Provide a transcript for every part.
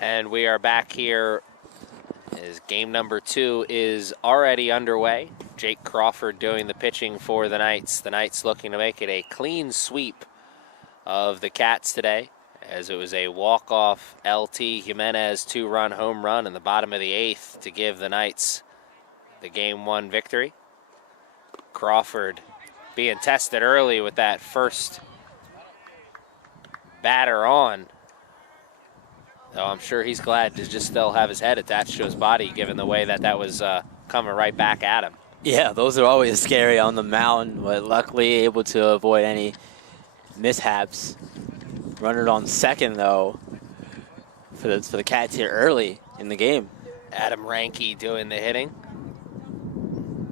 And we are back here as game number 2 is already underway. Jake Crawford doing the pitching for the Knights. The Knights looking to make it a clean sweep of the Cats today, as it was a walk-off LT Jimenez 2-run home run in the bottom of the 8th to give the Knights the Game 1 victory. Crawford being tested early with that first batter on. Though I'm sure he's glad to just still have his head attached to his body, given the way that was coming right back at him. Yeah, those are always scary on the mound, but luckily able to avoid any mishaps. Runner on second, though, for the Cats here early in the game. Adam Ranke doing the hitting.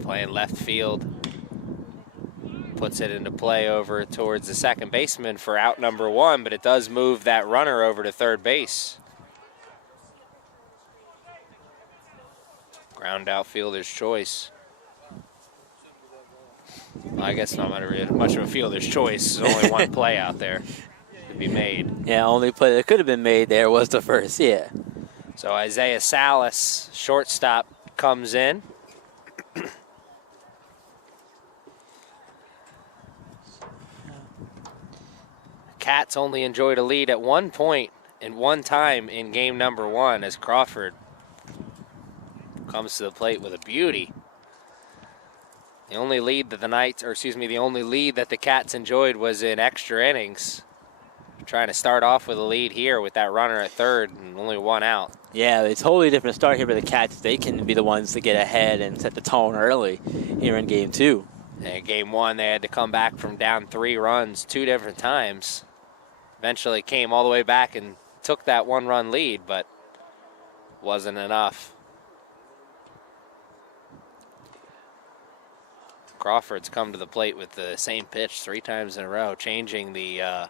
Playing left field. Puts it into play over towards the second baseman for out number 1, but it does move that runner over to third base. Ground out fielder's choice. Well, I guess not really much of a fielder's choice. There's only one play out there to be made. Yeah, only play that could have been made there was the first, yeah. So Isaiah Salas, shortstop, comes in. Cats only enjoyed a lead at one point and one time in game number 1 as Crawford comes to the plate with a beauty. The only lead that the only lead that the Cats enjoyed was in extra innings. Trying to start off with a lead here with that runner at third and only one out. Yeah, it's a totally different start here for the Cats. They can be the ones to get ahead and set the tone early here in game 2. And game 1, they had to come back from down 3 runs 2 different times. Eventually came all the way back and took that 1-run lead, but wasn't enough. Crawford's come to the plate with the same pitch 3 times in a row, changing the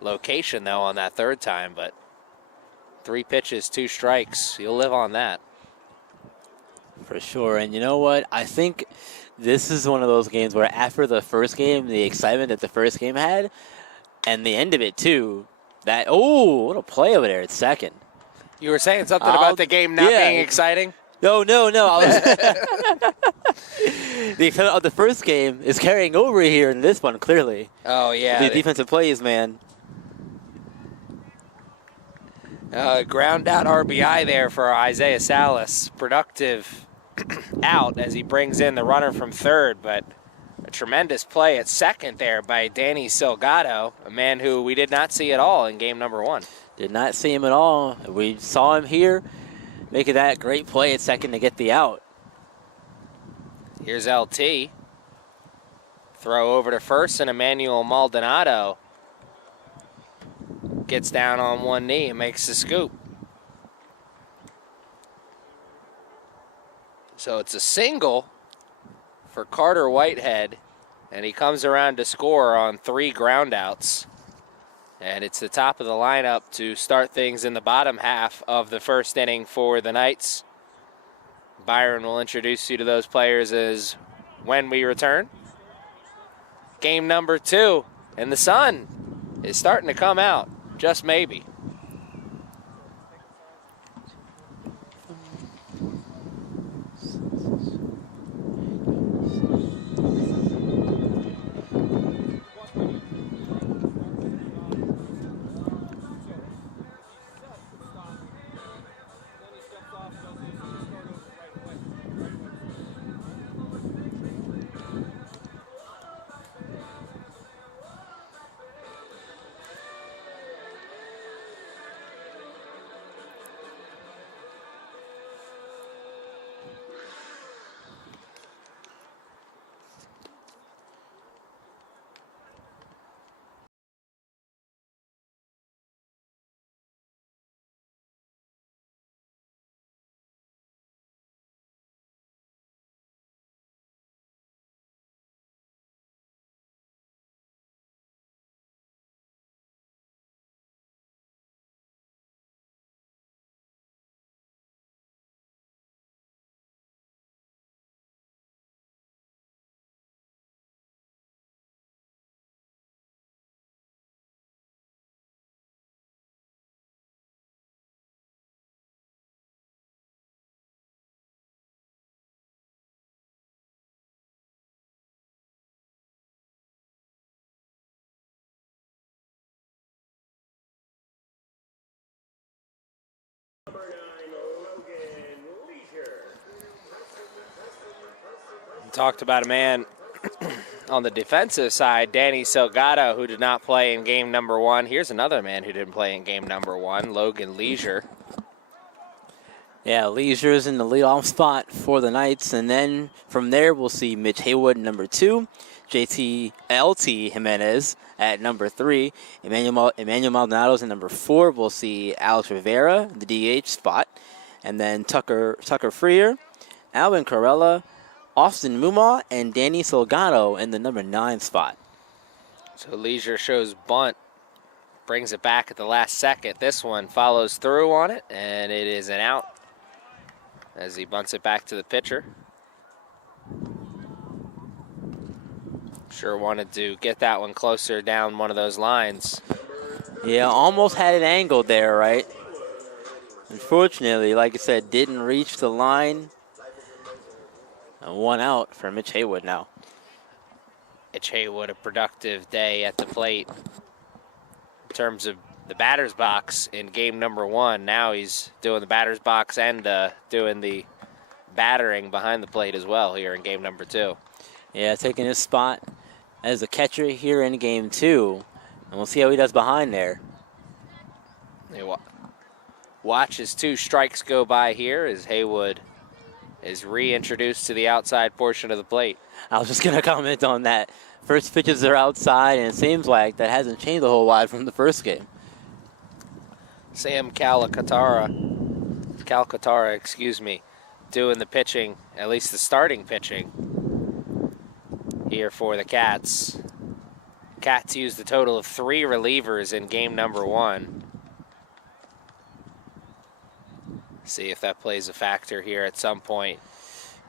location, though, on that third time, but 3 pitches, 2 strikes. He'll live on that. For sure, and you know what? I think this is one of those games where after the first game, the excitement that the first game had, and the end of it, too, what a play over there at second. You were saying something about the game not being exciting? No. The excitement of the first game is carrying over here in this one, clearly. Oh, yeah. The defensive plays, man. Ground out RBI there for Isaiah Salas. Productive out as he brings in the runner from third, but a tremendous play at second there by Danny Salgado, a man who we did not see at all in game number 1. Did not see him at all. We saw him here making that great play at second to get the out. Here's LT. Throw over to first, and Emmanuel Maldonado gets down on one knee and makes the scoop. So it's a single for Carter Whitehead, and he comes around to score on 3 groundouts. And it's the top of the lineup to start things in the bottom half of the first inning for the Knights. Byron will introduce you to those players as when we return. Game number 2, and the sun is starting to come out, just maybe. Talked about a man on the defensive side, Danny Salgado, who did not play in game number 1. Here's another man who didn't play in game number 1, Logan Leisure. Yeah, Leisure's in the leadoff spot for the Knights, and then from there we'll see Mitch Haywood number 2, LT Jimenez at number 3, Emmanuel Maldonado's in number 4. We'll see Alex Rivera, the DH spot, and then Tucker Freer, Alvin Corella, Austin Muma, and Danny Salgado in the number 9 spot. So Leisure shows bunt, brings it back at the last second. This one follows through on it, and it is an out as he bunts it back to the pitcher. Sure wanted to get that one closer down one of those lines. Yeah, almost had it angled there, right? Unfortunately, like I said, didn't reach the line. And 1 out for Mitch Haywood now. Mitch Haywood, a productive day at the plate in terms of the batter's box in game number 1. Now he's doing the batter's box and doing the battering behind the plate as well here in game number 2. Yeah, taking his spot as a catcher here in game 2. And we'll see how he does behind there. Watch as 2 strikes go by here as Haywood is reintroduced to the outside portion of the plate. I was just going to comment on that. First pitches are outside, and it seems like that hasn't changed a whole lot from the first game. Sam Calcaterra, doing the pitching, at least the starting pitching here for the Cats. Cats used a total of 3 relievers in game number 1. See if that plays a factor here at some point.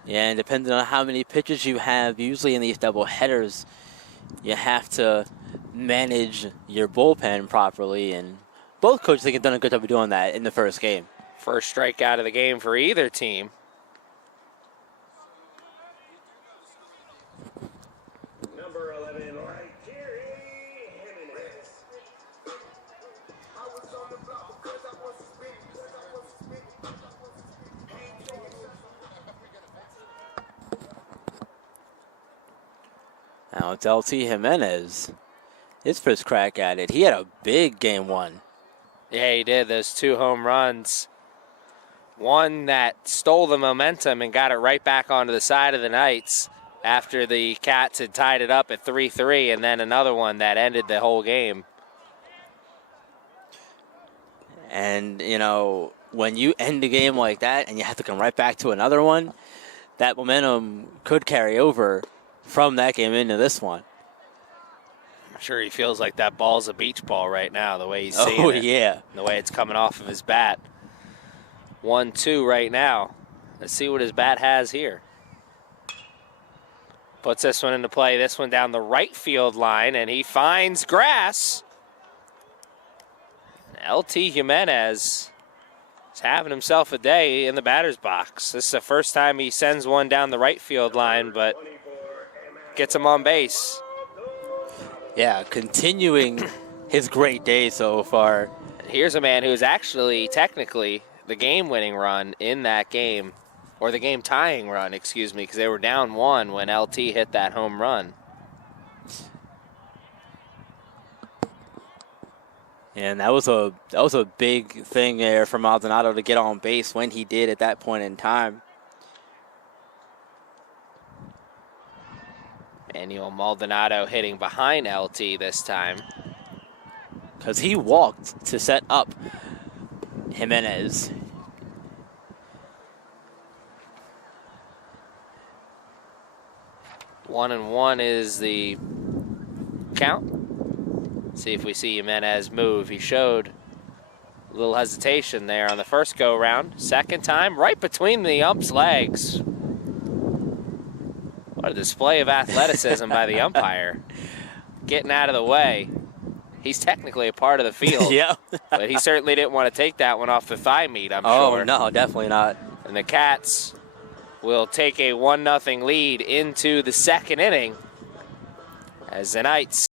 Yeah, and depending on how many pitches you have, usually in these double headers, you have to manage your bullpen properly, and both coaches think have done a good job of doing that in the first game. First strikeout of the game for either team. Number 11, Now it's LT Jimenez. His first crack at it. He had a big game 1. Yeah, he did. Those 2 home runs. One that stole the momentum and got it right back onto the side of the Knights after the Cats had tied it up at 3-3, and then another one that ended the whole game. And, you know, when you end a game like that and you have to come right back to another one, that momentum could carry over from that game into this one. I'm sure he feels like that ball's a beach ball right now, the way he's seeing it. Oh, yeah. The way it's coming off of his bat. 1-2 right now. Let's see what his bat has here. Puts this one into play, this one down the right field line, and he finds grass. LT Jimenez is having himself a day in the batter's box. This is the first time he sends one down the right field line, but gets him on base. Yeah, continuing his great day so far. Here's a man who's actually technically the game-winning run in that game, or the game-tying run, excuse me, because they were down 1 when LT hit that home run. And that was a big thing there for Maldonado to get on base when he did at that point in time. Manuel Maldonado hitting behind LT this time. Because he walked to set up Jimenez. One and one is the count. See if we see Jimenez move. He showed a little hesitation there on the first go-round. Second time, right between the ump's legs. What a display of athleticism by the umpire. Getting out of the way. He's technically a part of the field. Yeah. But he certainly didn't want to take that one off the thigh meat, I'm Oh, sure. no, definitely not. And the Cats will take a 1-0 lead into the second inning as the Knights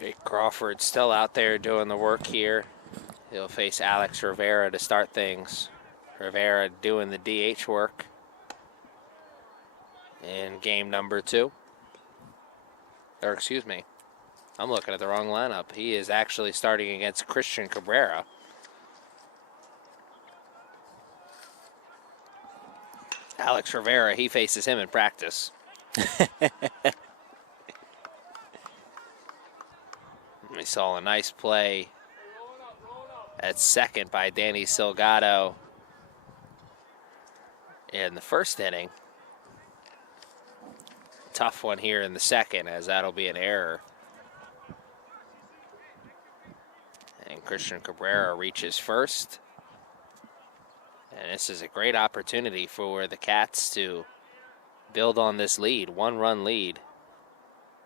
Jake Crawford still out there doing the work here. He'll face Alex Rivera to start things. Rivera doing the DH work in game number 2. Or excuse me, I'm looking at the wrong lineup. He is actually starting against Christian Cabrera. Alex Rivera, he faces him in practice. We saw a nice play at second by Danny Salgado in the first inning. Tough one here in the second, as that'll be an error. And Christian Cabrera reaches first. And this is a great opportunity for the Cats to build on this lead, 1-run lead.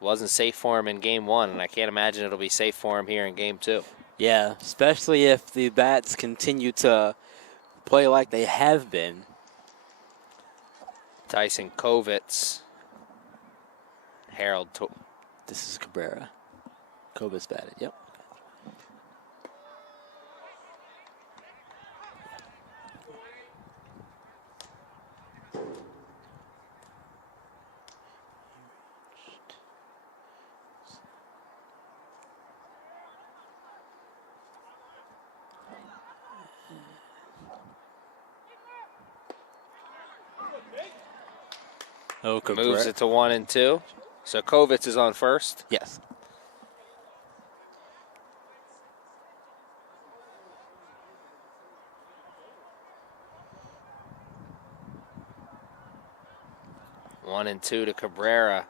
Wasn't safe for him in game 1, and I can't imagine it'll be safe for him here in game 2. Yeah, especially if the bats continue to play like they have been. Tyson Kovitz. Harold. This is Cabrera. Kovitz batted, yep. Oh, Moves it to 1 and 2. So Kovitz is on first. Yes. One and 2 to Cabrera.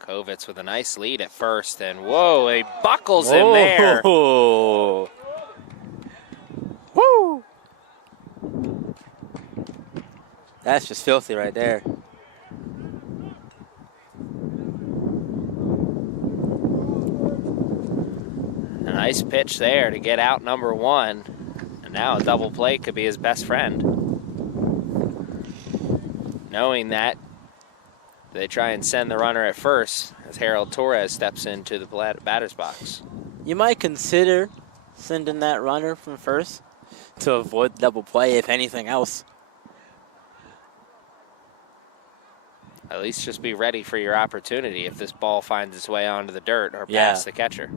Kovitz with a nice lead at first, and whoa, he buckles him there. Woo! That's just filthy right there. A nice pitch there to get out number 1. And now a double play could be his best friend. Knowing that, they try and send the runner at first as Harold Torres steps into the batter's box. You might consider sending that runner from first to avoid double play, if anything else. At least just be ready for your opportunity if this ball finds its way onto the dirt or past the catcher.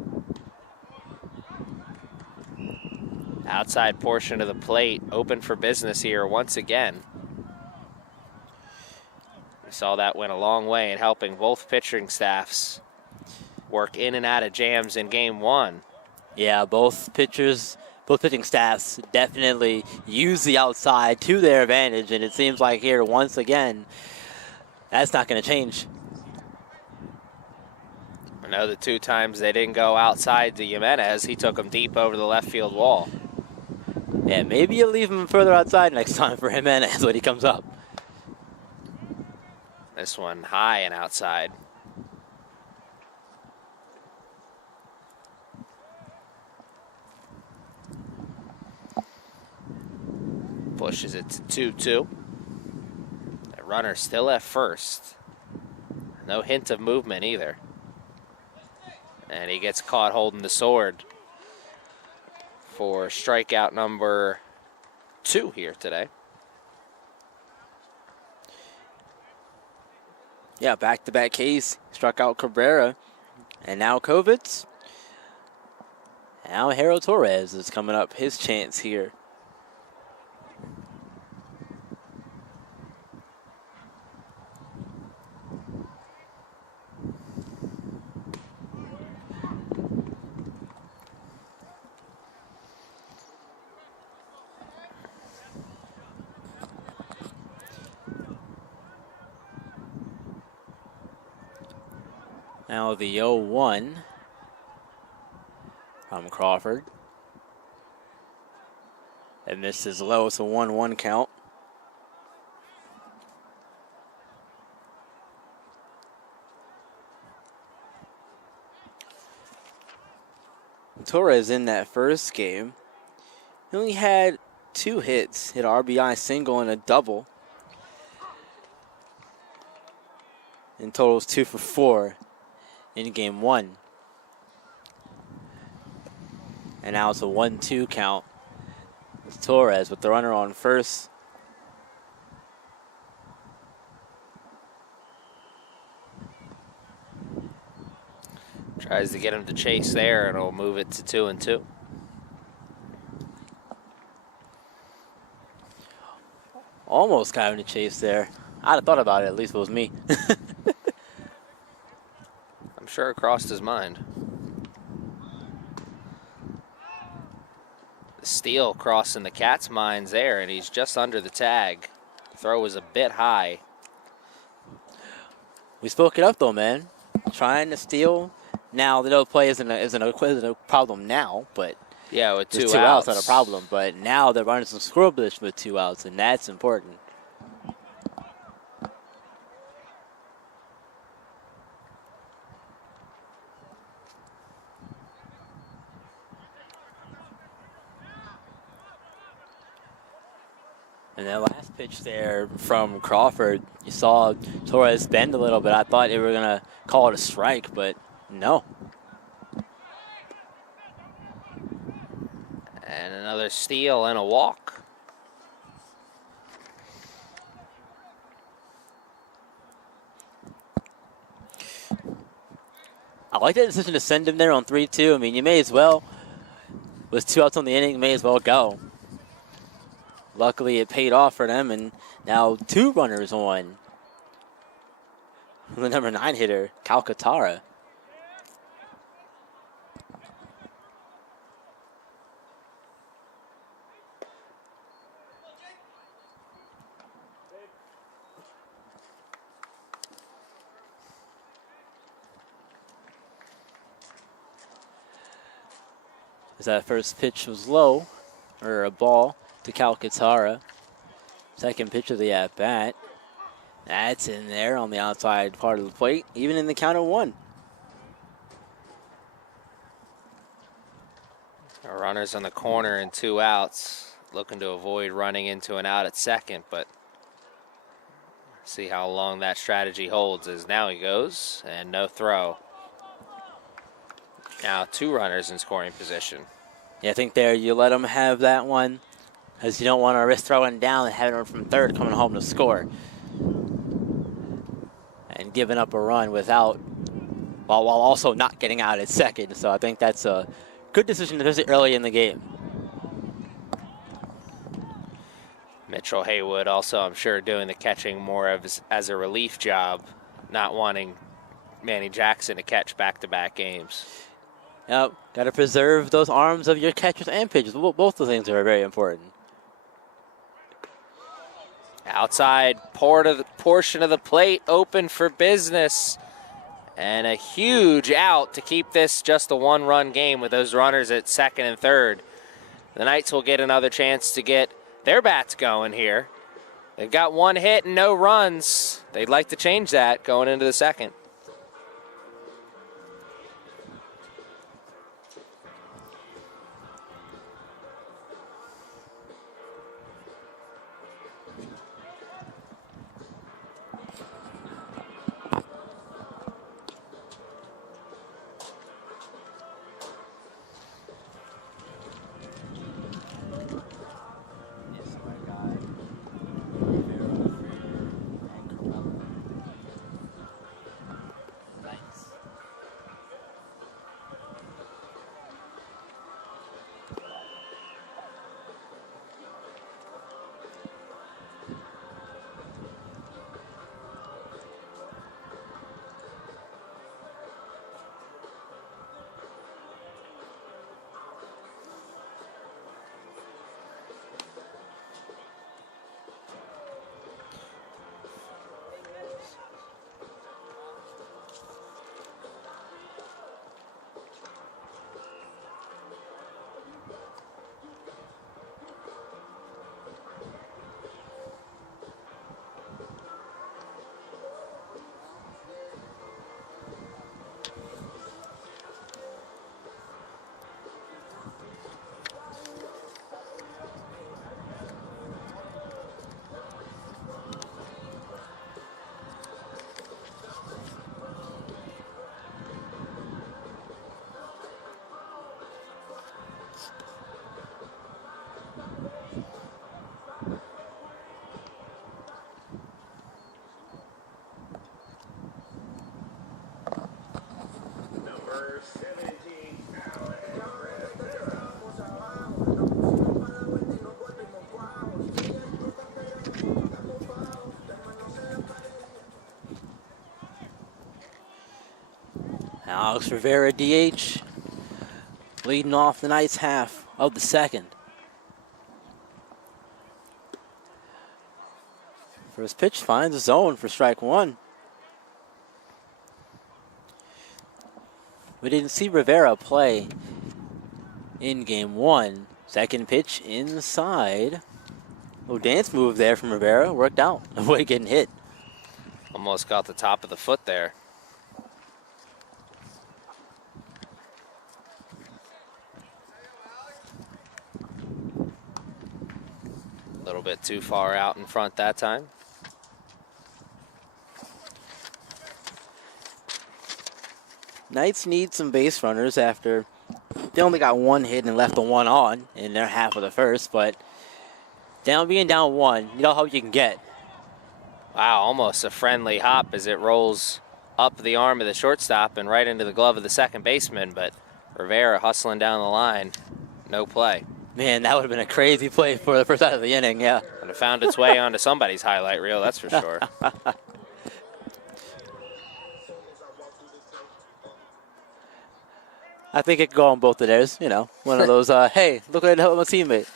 Outside portion of the plate open for business here once again. We saw that went a long way in helping both pitching staffs work in and out of jams in game 1. Yeah, both pitching staffs definitely use the outside to their advantage, and it seems like here once again, that's not going to change. I know the 2 times they didn't go outside to Jimenez, he took them deep over the left field wall. Yeah, maybe you leave him further outside next time for Jimenez when he comes up. This one high and outside. Pushes it to 2-2. The runner still at first. No hint of movement either. And he gets caught holding the sword for strikeout number 2 here today. Yeah, back-to-back case. Struck out Cabrera. And now Kovitz. Now Harold Torres is coming up his chance here. Now the 0-1 from Crawford. And this is low, it's a 1-1 count. Torres in that first game, he only had 2 hits, hit an RBI single and a double. In total, 2 for 4 in game 1. And now it's a 1-2 count. Torres with the runner on first. Tries to get him to chase there, and it'll move it to 2-2. Almost got him to chase there. I'd have thought about it, at least if it was me. I'm sure it crossed his mind. The steal crossing the cat's minds there, and he's just under the tag. Throw was a bit high. We spoke it up though, man. Trying to steal. Now the no play isn't a problem now, but Yeah, with there's two outs. Not a problem. But now they're running some score position with 2 outs, and that's important. And that last pitch there from Crawford, you saw Torres bend a little bit. I thought they were going to call it a strike, but no. And another steal and a walk. I like that decision to send him there on 3-2. I mean, you may as well, with 2 outs on the inning, you may as well go. Luckily, it paid off for them, and now 2 runners on the number 9 hitter, Calcaterra. As that first pitch was low, or a ball to Calcaterra. Second pitch of the at-bat. That's in there on the outside part of the plate, even in the count of 1. Runners on the corner and 2 outs. Looking to avoid running into an out at second, but see how long that strategy holds as now he goes and no throw. Now 2 runners in scoring position. Yeah, I think there you let them have that one, because you don't want to risk throwing down and having one from third coming home to score. And giving up a run without, while also not getting out at second. So I think that's a good decision, especially early in the game. Mitchell Haywood also, I'm sure, doing the catching more as a relief job, not wanting Manny Jackson to catch back-to-back games. Yep, got to preserve those arms of your catchers and pitchers. Both of the things are very important. Outside portion of the plate open for business. And a huge out to keep this just a 1-run game with those runners at second and third. The Knights will get another chance to get their bats going here. They've got 1 hit and no runs. They'd like to change that going into the second. Alex Rivera, DH, leading off the Knights half of the second. First pitch finds a zone for strike one. We didn't see Rivera play in game one. Second pitch inside. Little dance move there from Rivera. Worked out. Avoid getting hit. Almost got the top of the foot there. A little bit too far out in front that time. Knights need some base runners after they only got one hit and left the one on in their half of the first, but being down one, you know how you can get. Wow, almost a friendly hop as it rolls up the arm of the shortstop and right into the glove of the second baseman, but Rivera hustling down the line, no play. Man, that would have been a crazy play for the first out of the inning, yeah. Would have found its way onto somebody's highlight reel, that's for sure. I think it could go on both of theirs, you know. One of those, hey, look at my teammate.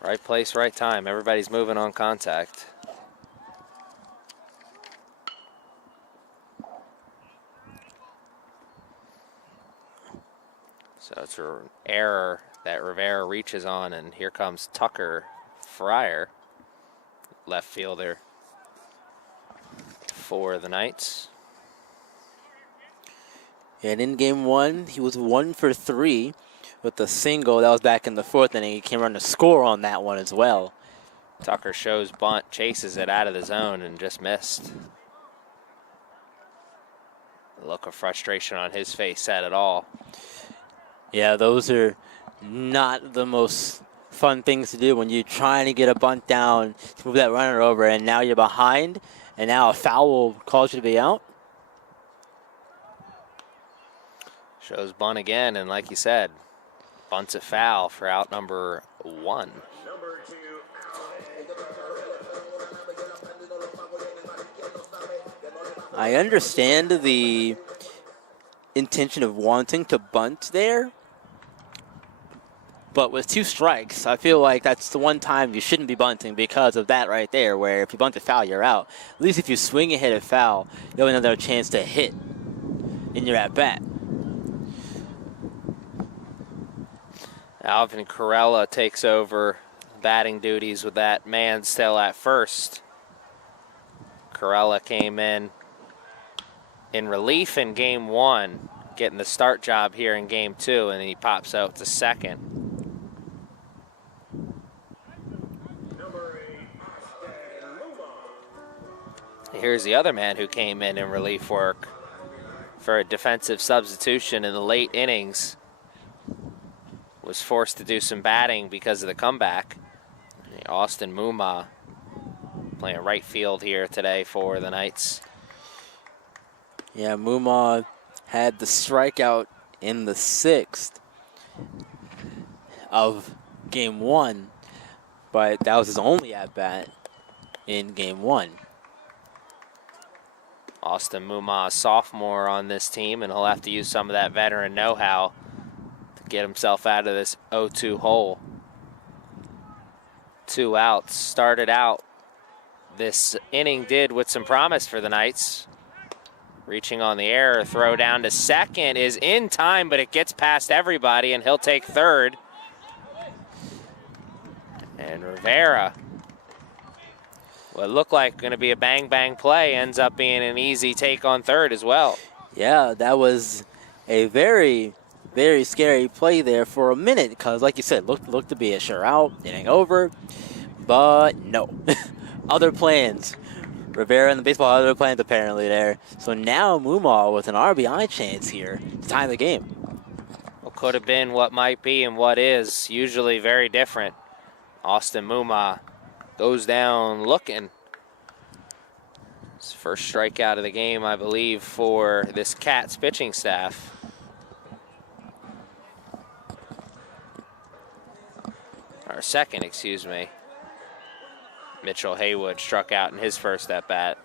Right place, right time. Everybody's moving on contact. So it's an error that Rivera reaches on, and here comes Tucker Fryer, left fielder for the Knights. And in game one, he was 1 for 3 with a single. That was back in the fourth inning. He came around to score on that one as well. Tucker shows bunt, chases it out of the zone, and just missed. The look of frustration on his face said it all. Yeah, those are not the most fun things to do when you're trying to get a bunt down to move that runner over, and now you're behind, and now a foul calls you to be out. Shows bunt again, and like you said, bunts it foul for out number 1. I understand the intention of wanting to bunt there, but with 2 strikes, I feel like that's the one time you shouldn't be bunting because of that right there, where if you bunt a foul, you're out. At least if you swing and hit a foul, you have another chance to hit in your at-bat. Alvin Corella takes over batting duties with that man still at first. Corella came in relief in game 1, getting the start job here in game 2, and he pops out to second. Here's the other man who came in relief work for a defensive substitution in the late innings. Was forced to do some batting because of the comeback. Austin Muma playing right field here today for the Knights. Yeah, Muma had the strikeout in the 6th of game 1, but that was his only at-bat in game 1. Austin Muma, a sophomore on this team, and he'll have to use some of that veteran know-how to get himself out of this 0-2 hole. 2 outs. Started out this inning did with some promise for the Knights. Reaching on the air, throw down to second is in time, but it gets past everybody, and he'll take third. And Rivera, what looked like going to be a bang-bang play, ends up being an easy take on third as well. Yeah, that was a very, very scary play there for a minute because, like you said, looked to be a sure out, inning over, but no. Other plans. Rivera and the baseball other plans apparently there. So now Muma with an RBI chance here to tie the game. What could have been, what might be, and what is usually very different. Austin Muma goes down looking. His first strikeout of the game, I believe, for this Cats pitching staff. Or second, excuse me. Mitchell Haywood struck out in his first at-bat.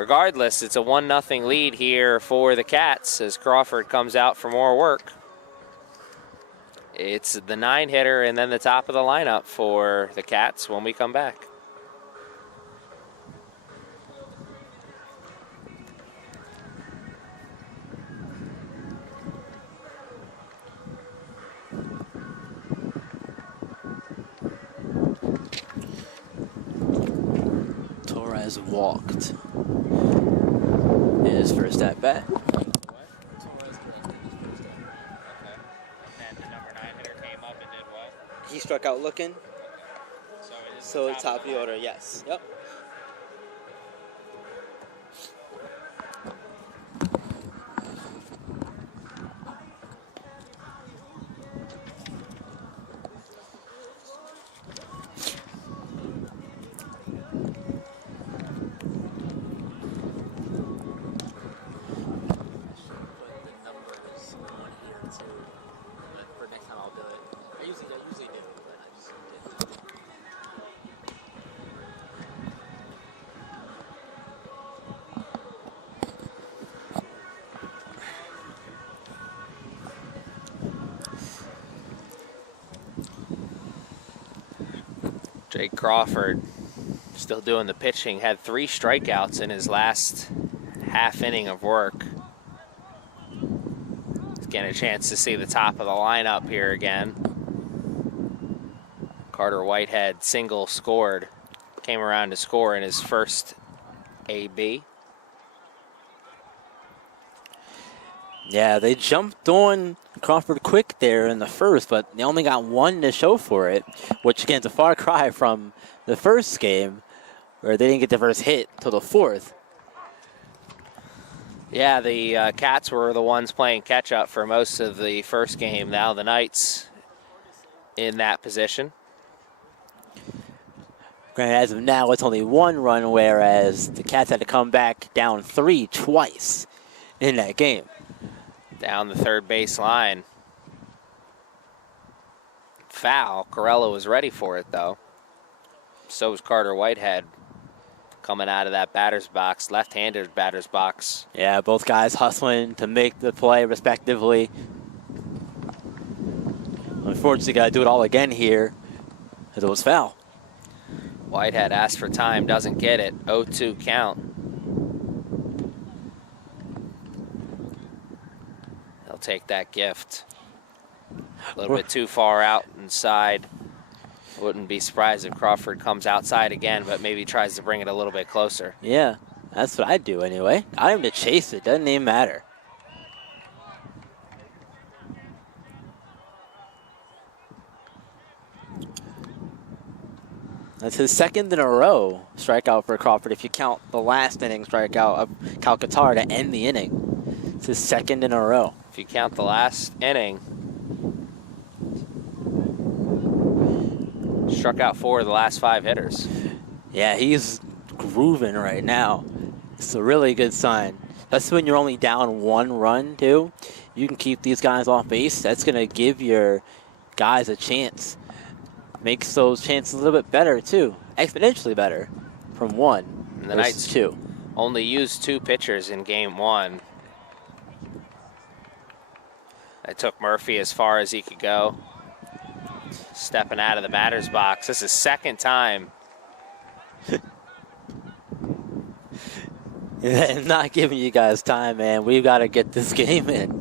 Regardless, it's a 1-0 lead here for the Cats as Crawford comes out for more work. It's the 9-hitter and then the top of the lineup for the Cats when we come back. Torres walked in his first at bat. He struck out looking. So the top of the order, yes. Yep. Jake Crawford still doing the pitching, had 3 strikeouts in his last half inning of work. He's getting a chance to see the top of the lineup here again. Carter Whitehead single scored, came around to score in his first AB. Yeah, they jumped on Crawford quick there in the first, but they only got 1 to show for it, which again is a far cry from the first game where they didn't get the first hit till the 4th. Yeah, the Cats were the ones playing catch-up for most of the first game. Now the Knights in that position. Granted, as of now, it's only 1 run, whereas the Cats had to come back down 3 twice in that game. Down the third base line. Foul. Corella was ready for it, though. So was Carter Whitehead coming out of that batter's box, left-handed batter's box. Yeah, both guys hustling to make the play respectively. Unfortunately, got to do it all again here as it was foul. Whitehead asked for time, doesn't get it. 0-2 count. He'll take that gift. A little bit too far out inside. Wouldn't be surprised if Crawford comes outside again, but maybe tries to bring it a little bit closer. Yeah, that's what I'd do anyway. Got him to chase it, doesn't even matter. That's his 2nd in a row strikeout for Crawford if you count the last inning strikeout of Calcatar to end the inning. It's his 2nd in a row. If you count the last inning, struck out 4 of the last 5 hitters. Yeah, he's grooving right now. It's a really good sign. That's when you're only down 1 run, too. You can keep these guys off base. That's going to give your guys a chance. Makes those chances a little bit better, too. Exponentially better from 1 And the versus Knights 2. only used 2 pitchers in game 1. I took Murphy as far as he could go. Stepping out of the batter's box. This is 2nd time. Not giving you guys time, man. We've got to get this game in.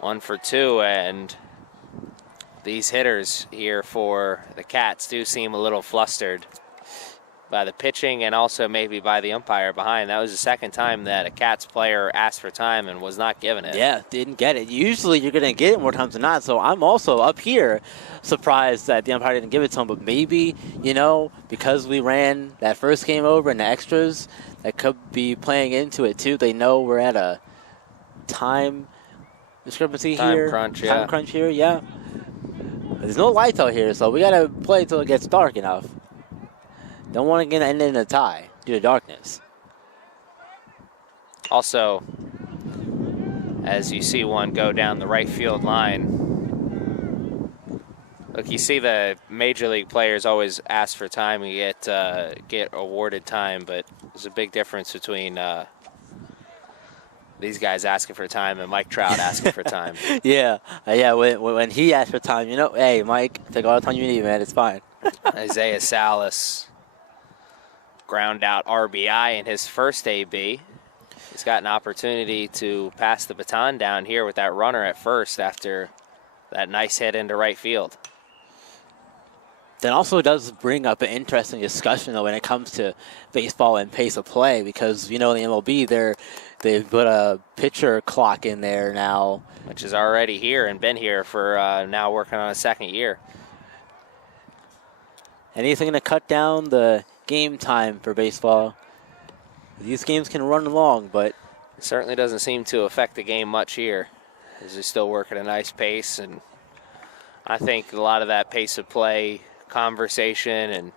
One for 2, and these hitters here for the Cats do seem a little flustered by the pitching and also maybe by the umpire behind. That was the 2nd time that a Cats player asked for time and was not given it. Yeah, didn't get it. Usually you're going to get it more times than not, so I'm also up here surprised that the umpire didn't give it to him, but maybe, you know, because we ran that first game over and the extras, that could be playing into it too. They know we're at a time discrepancy here. Crunch, Time yeah. crunch here, yeah. There's no lights out here, so we got to play until it gets dark enough. Don't want to get end in a tie due to darkness. Also, as you see one go down the right field line, look, you see the major league players always ask for time and get awarded time, but there's a big difference between these guys asking for time and Mike Trout asking for time. Yeah. When he asked for time, hey, Mike, take all the time you need, man. It's fine. Isaiah Salas ground out RBI in his first AB. He's got an opportunity to pass the baton down here with that runner at first after that nice hit into right field. That also does bring up an interesting discussion, though, when it comes to baseball and pace of play, because, in the MLB, they've put a pitcher clock in there now. Which is already here and been here for now working on a second year. Anything to cut down the game time for baseball. These games can run long, but it certainly doesn't seem to affect the game much here, as they still work at a nice pace. And I think a lot of that pace of play conversation and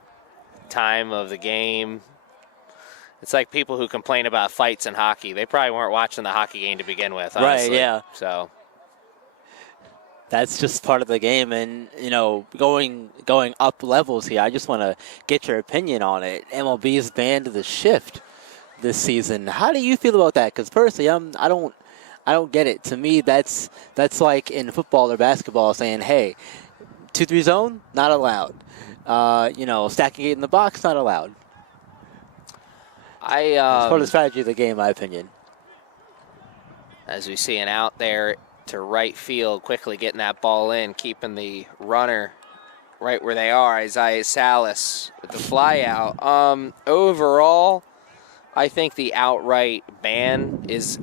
time of the game, it's like people who complain about fights in hockey. They probably weren't watching the hockey game to begin with, honestly. Right, yeah. So that's just part of the game. And, going up levels here, I just want to get your opinion on it. MLB's banned the shift this season. How do you feel about that? Because personally, I don't get it. To me, that's like in football or basketball saying, hey, 2-3 zone, not allowed. Stacking it in the box, not allowed. It's part of the strategy of the game, in my opinion. As we see an out there to right field, quickly getting that ball in, keeping the runner right where they are. Isaiah Salas with the fly out. Overall, I think the outright ban is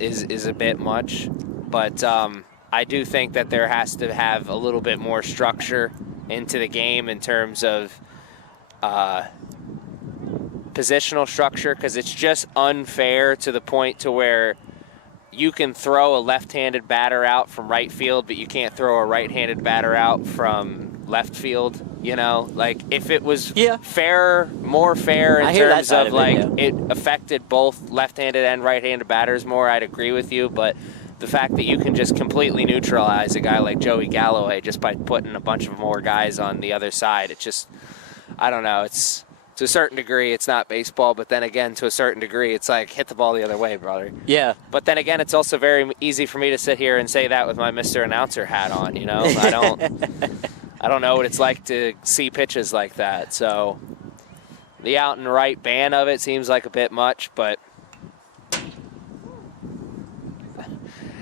a bit much, but I do think that there has to have a little bit more structure into the game in terms of positional structure, because it's just unfair to the point to where you can throw a left-handed batter out from right field, but you can't throw a right-handed batter out from left field. Like if it was fair, more fair in terms of it affected both left-handed and right-handed batters more, I'd agree with you. But the fact that you can just completely neutralize a guy like Joey Galloway just by putting a bunch of more guys on the other side, it just, I don't know. It's to a certain degree, it's not baseball, but then again, to a certain degree, it's like hit the ball the other way, brother. Yeah. But then again, it's also very easy for me to sit here and say that with my Mr. Announcer hat on. I don't know what it's like to see pitches like that. So the out and right ban of it seems like a bit much, but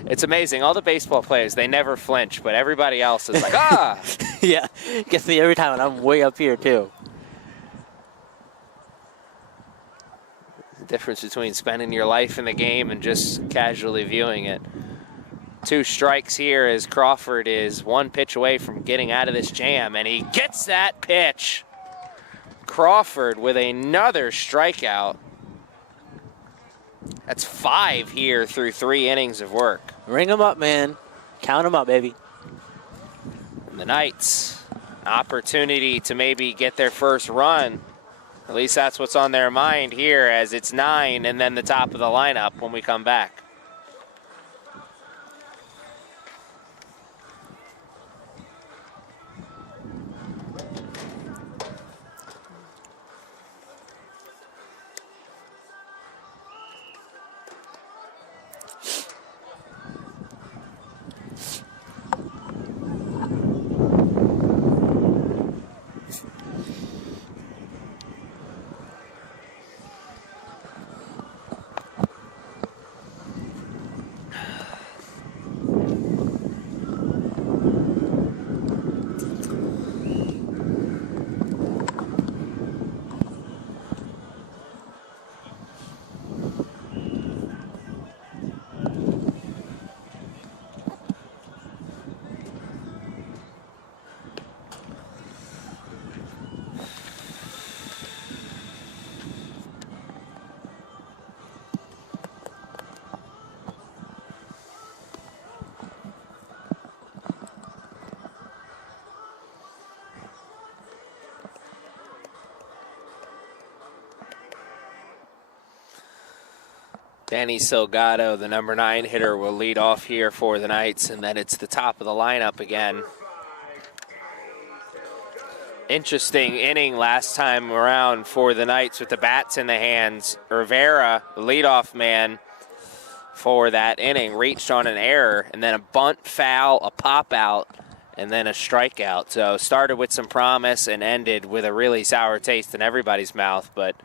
it's amazing. All the baseball players, they never flinch, but everybody else is like, ah! Yeah, gets me every time, and I'm way up here, too. The difference between spending your life in the game and just casually viewing it. 2 strikes here as Crawford is 1 pitch away from getting out of this jam, and he gets that pitch. Crawford with another strikeout. That's 5 here through 3 innings of work. Ring them up, man. Count them up, baby. And the Knights, opportunity to maybe get their first run. At least that's what's on their mind here, as it's 9 and then the top of the lineup when we come back. Danny Salgado, the number 9 hitter, will lead off here for the Knights, and then it's the top of the lineup again. Interesting inning last time around for the Knights with the bats in the hands. Rivera, the leadoff man for that inning, reached on an error, and then a bunt foul, a pop out, and then a strikeout. So started with some promise and ended with a really sour taste in everybody's mouth, but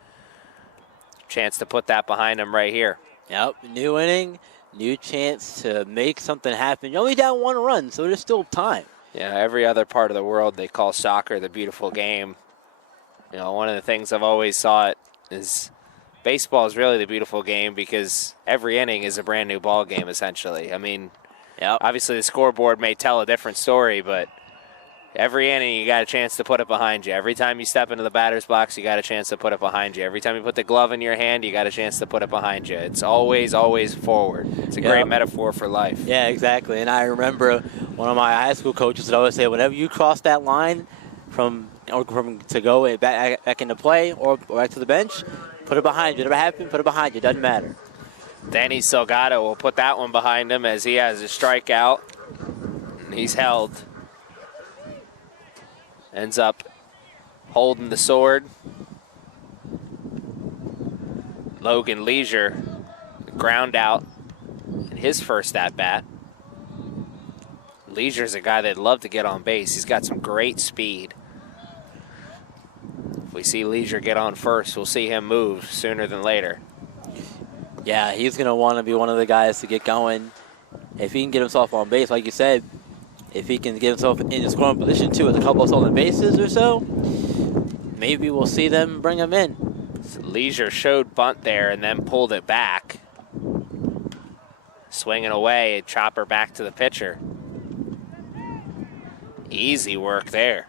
chance to put that behind him right here. Yep, new inning, new chance to make something happen. You're only down 1 run, so there's still time. Yeah, every other part of the world, they call soccer the beautiful game. You know, one of the things I've always thought is baseball is really the beautiful game because every inning is a brand new ball game, essentially. I mean, Yep. obviously the scoreboard may tell a different story, but every inning you got a chance to put it behind you. Every time you step into the batter's box, you got a chance to put it behind you. Every time you put the glove in your hand, you got a chance to put it behind you. It's always, always forward. It's a great metaphor for life. Yeah, exactly. And I remember one of my high school coaches would always say, whenever you cross that line from to go back into play or back to the bench, put it behind you. Whatever happened, put it behind you. Doesn't matter. Danny Salgado will put that one behind him as he has a strikeout. And he's held. Ends up holding the sword. Logan Leisure, ground out in his first at-bat. Leisure's a guy that'd love to get on base. He's got some great speed. If we see Leisure get on first, we'll see him move sooner than later. Yeah, he's going to want to be one of the guys to get going. If he can get himself on base, like you said, if he can get himself in the scoring position too with a couple of stolen bases or so, maybe we'll see them bring him in. So Leisure showed bunt there and then pulled it back. Swinging away, chopper back to the pitcher. Easy work there.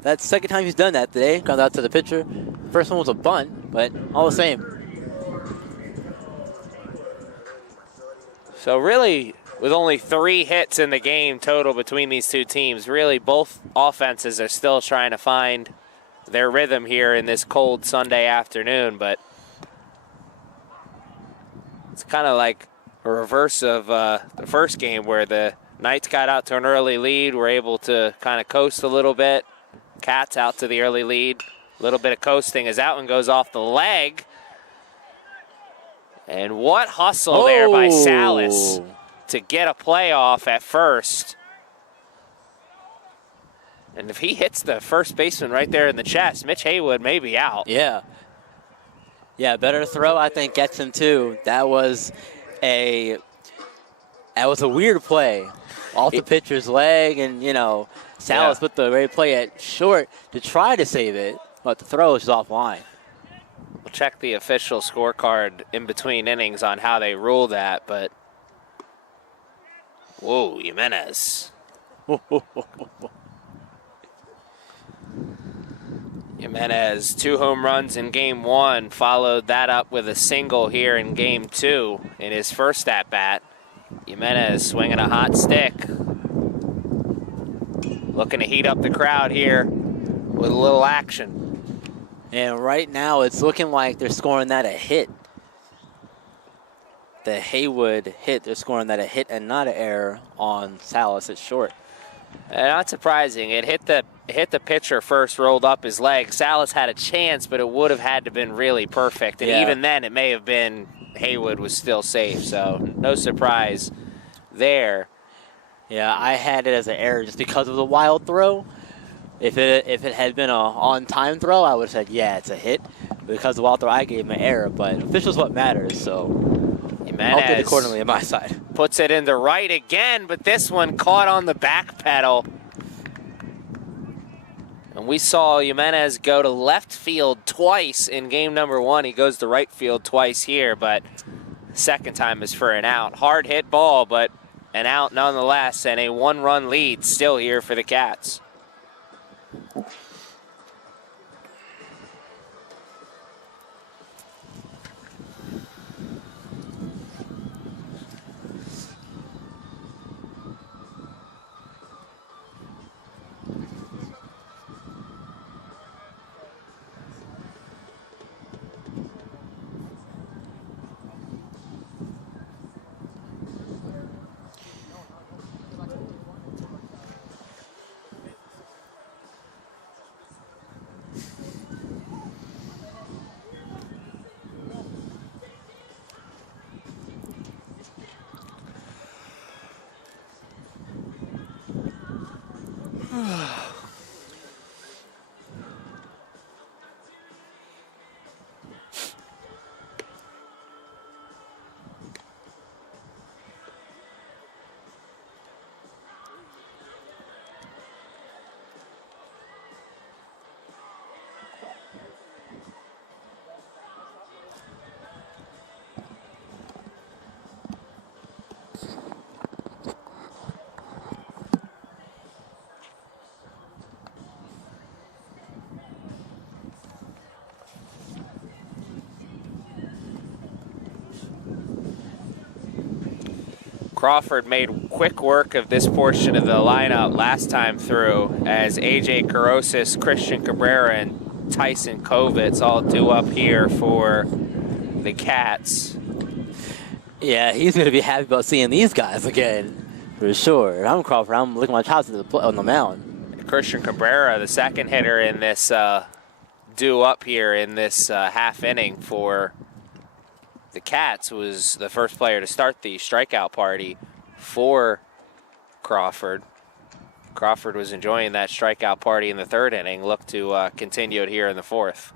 That's the second time he's done that today. Comes out to the pitcher. First one was a bunt, but all the same. So really, with only 3 hits in the game total between these two teams, really both offenses are still trying to find their rhythm here in this cold Sunday afternoon, but it's kind of like a reverse of the first game where the Knights got out to an early lead, were able to kind of coast a little bit. Cats out to the early lead. A little bit of coasting as that one goes off the leg. And what hustle there by Salas to get a playoff at first. And if he hits the first baseman right there in the chest, Mitch Haywood may be out. Yeah. Yeah, better throw, I think, gets him too. That was a weird play. Off the pitcher's leg, and, you know, Salas put the great play at short to try to save it, but the throw is just offline. We'll check the official scorecard in between innings on how they rule that, but whoa, Jimenez. Jimenez, 2 home runs in game 1, followed that up with a single here in game 2 in his first at-bat. Jimenez swinging a hot stick. Looking to heat up the crowd here with a little action. And right now it's looking like they're scoring that a hit. The Haywood hit, they're scoring that a hit and not an error on Salas at short. Not surprising. It hit the pitcher first, rolled up his leg. Salas had a chance, but it would have had to have been really perfect. And even then, it may have been Haywood was still safe, so no surprise there. Yeah, I had it as an error just because of the wild throw. If it had been a on-time throw, I would have said, yeah, it's a hit. Because of the wild throw, I gave him an error, but official's what matters, so I'll get accordingly on my side. Puts it in the right again, but this one caught on the back pedal. And we saw Jimenez go to left field twice in game number 1. He goes to right field twice here, but second time is for an out. Hard hit ball, but an out nonetheless, and a 1-run lead still here for the Cats. Crawford made quick work of this portion of the lineup last time through as A.J. Carosis, Christian Cabrera, and Tyson Kovitz all due up here for the Cats. Yeah, he's going to be happy about seeing these guys again, for sure. I'm Crawford. I'm looking my chops on the mound. Christian Cabrera, the second hitter in this due up here in this half inning for the Cats, was the first player to start the strikeout party for Crawford. Crawford was enjoying that strikeout party in the third inning. Look to continue it here in the fourth.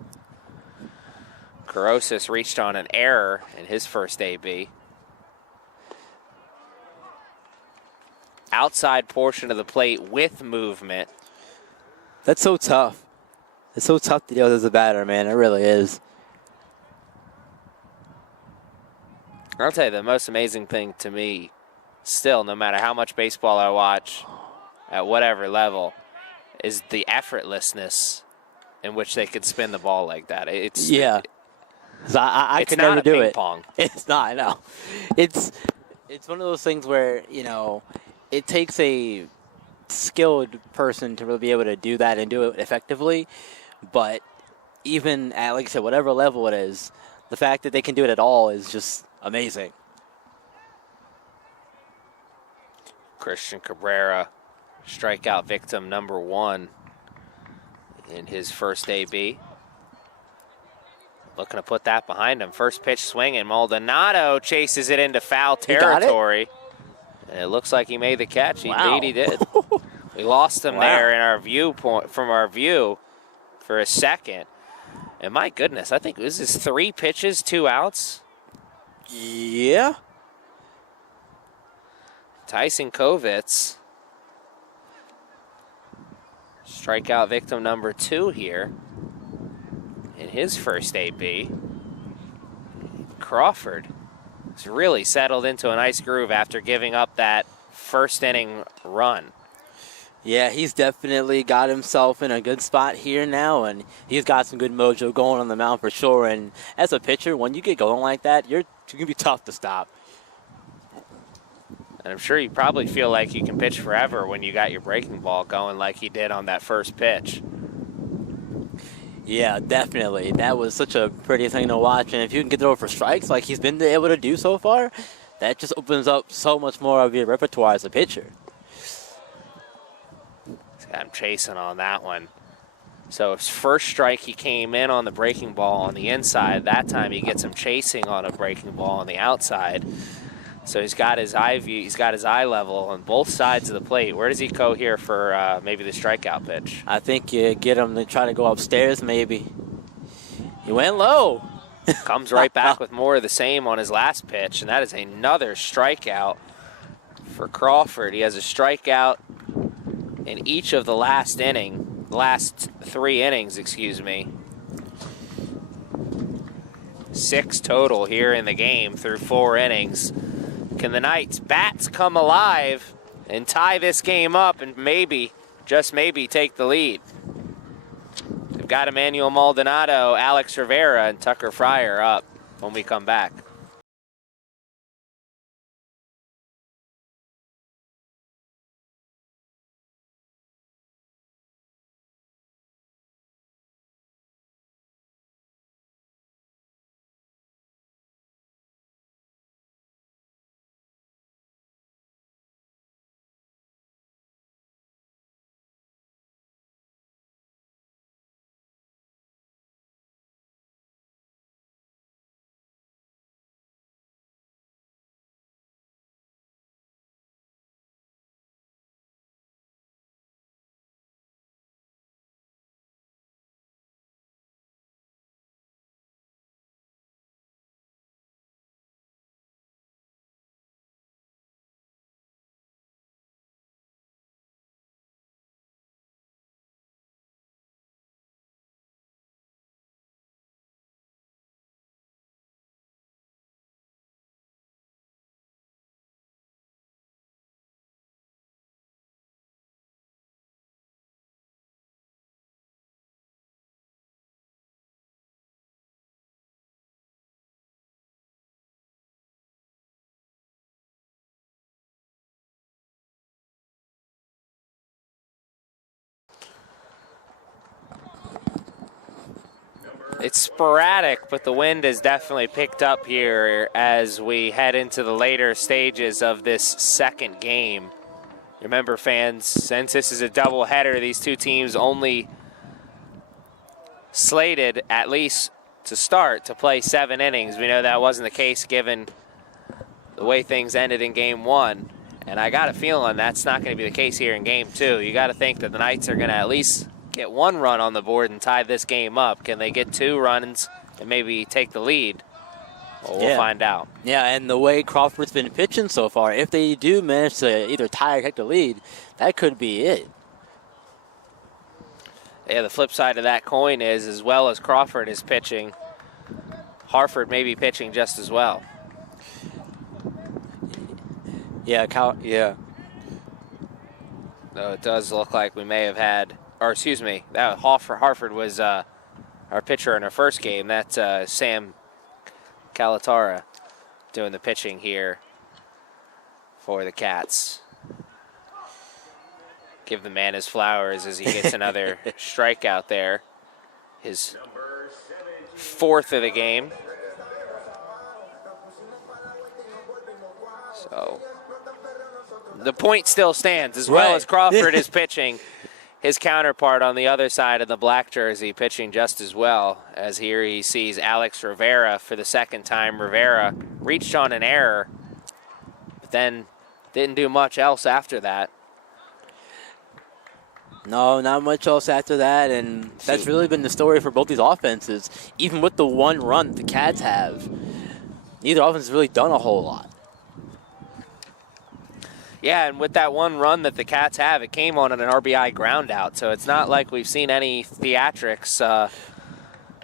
Carosis reached on an error in his first AB. Outside portion of the plate with movement. That's so tough. It's so tough to deal with as a batter, man. It really is. I'll tell you, the most amazing thing to me, still, no matter how much baseball I watch, at whatever level, is the effortlessness in which they could spin the ball like that. Yeah. I it's could not never a do ping it. pong. It's not, I know. It's one of those things where, you know, it takes a skilled person to really be able to do that and do it effectively. But even at, like I said, whatever level it is, the fact that they can do it at all is just amazing. Christian Cabrera, strikeout victim number 1 in his first AB. Looking to put that behind him. First pitch swinging. Maldonado chases it into foul territory. And it looks like he made the catch. Wow. Indeed, he did. We lost him there in our viewpoint from our view for a second. And my goodness, I think this is 3 pitches, 2 outs. Yeah. Tyson Kovitz, strikeout victim number 2 here in his first AB. Crawford has really settled into a nice groove after giving up that first inning run. Yeah, he's definitely got himself in a good spot here now, and he's got some good mojo going on the mound for sure. And as a pitcher, when you get going like that, you're going to be tough to stop. And I'm sure you probably feel like you can pitch forever when you got your breaking ball going like he did on that first pitch. Yeah, definitely. That was such a pretty thing to watch. And if you can get it over for strikes like he's been able to do so far, that just opens up so much more of your repertoire as a pitcher. He's got him chasing on that one. So his first strike, he came in on the breaking ball on the inside. That time he gets him chasing on a breaking ball on the outside. So he's got his eye view, he's got his eye level on both sides of the plate. Where does he go here for maybe the strikeout pitch? I think you get him to try to go upstairs maybe. He went low. Comes right back with more of the same on his last pitch, and that is another strikeout for Crawford. He has a strikeout in each of the last 3 innings, excuse me. 6 total here in the game through 4 innings. Can the Knights' bats come alive and tie this game up and maybe, just maybe, take the lead? They've got Emmanuel Maldonado, Alex Rivera, and Tucker Fryer up when we come back. It's sporadic, but the wind has definitely picked up here as we head into the later stages of this second game. Remember, fans, since this is a doubleheader, these two teams only slated, at least to start, to play 7 innings. We know that wasn't the case given the way things ended in Game 1. And I got a feeling that's not going to be the case here in Game 2. You got to think that the Knights are going to at least get 1 run on the board and tie this game up. Can they get 2 runs and maybe take the lead? Well, we'll find out. Yeah, and the way Crawford's been pitching so far, if they do manage to either tie or take the lead, that could be it. Yeah, the flip side of that coin is, as well as Crawford is pitching, Harford may be pitching just as well. Yeah, Though it does look like we may have had, or excuse me, that Harford was our pitcher in our first game. That's Sam Calatara doing the pitching here for the Cats. Give the man his flowers as he gets another strikeout there. His 4th of the game. So the point still stands, as well as Crawford is pitching. His counterpart on the other side of the black jersey pitching just as well, as here he sees Alex Rivera for the second time. Rivera reached on an error, but then didn't do much else after that. No, not much else after that, and that's really been the story for both these offenses. Even with the 1 run the Cats have, neither offense has really done a whole lot. Yeah, and with that 1 run that the Cats have, it came on an RBI ground out, so it's not like we've seen any theatrics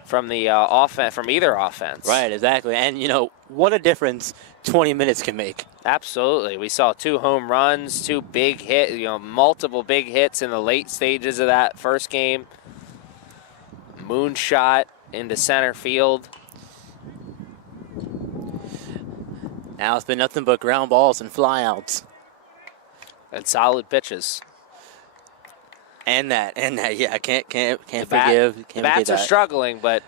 from the offense, from either offense. Right, exactly. And you know what a difference 20 minutes can make. Absolutely. We saw 2 home runs, 2 big hits, multiple big hits in the late stages of that first game. Moonshot into center field. Now it's been nothing but ground balls and flyouts. And solid pitches. And that, yeah, can't The forgive. bats are struggling, but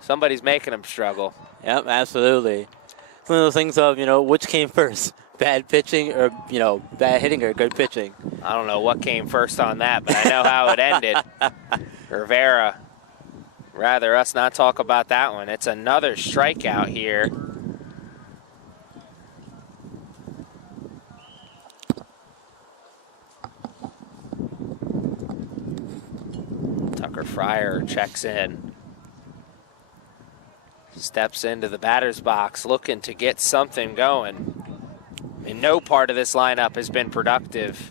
somebody's making them struggle. Yep, absolutely. It's one of those things of, which came first, bad pitching or, bad hitting or good pitching. I don't know what came first on that, but I know how it ended. Rivera, rather us not talk about that one. It's another strikeout here. Tucker Fryer checks in. Steps into the batter's box looking to get something going. And no part of this lineup has been productive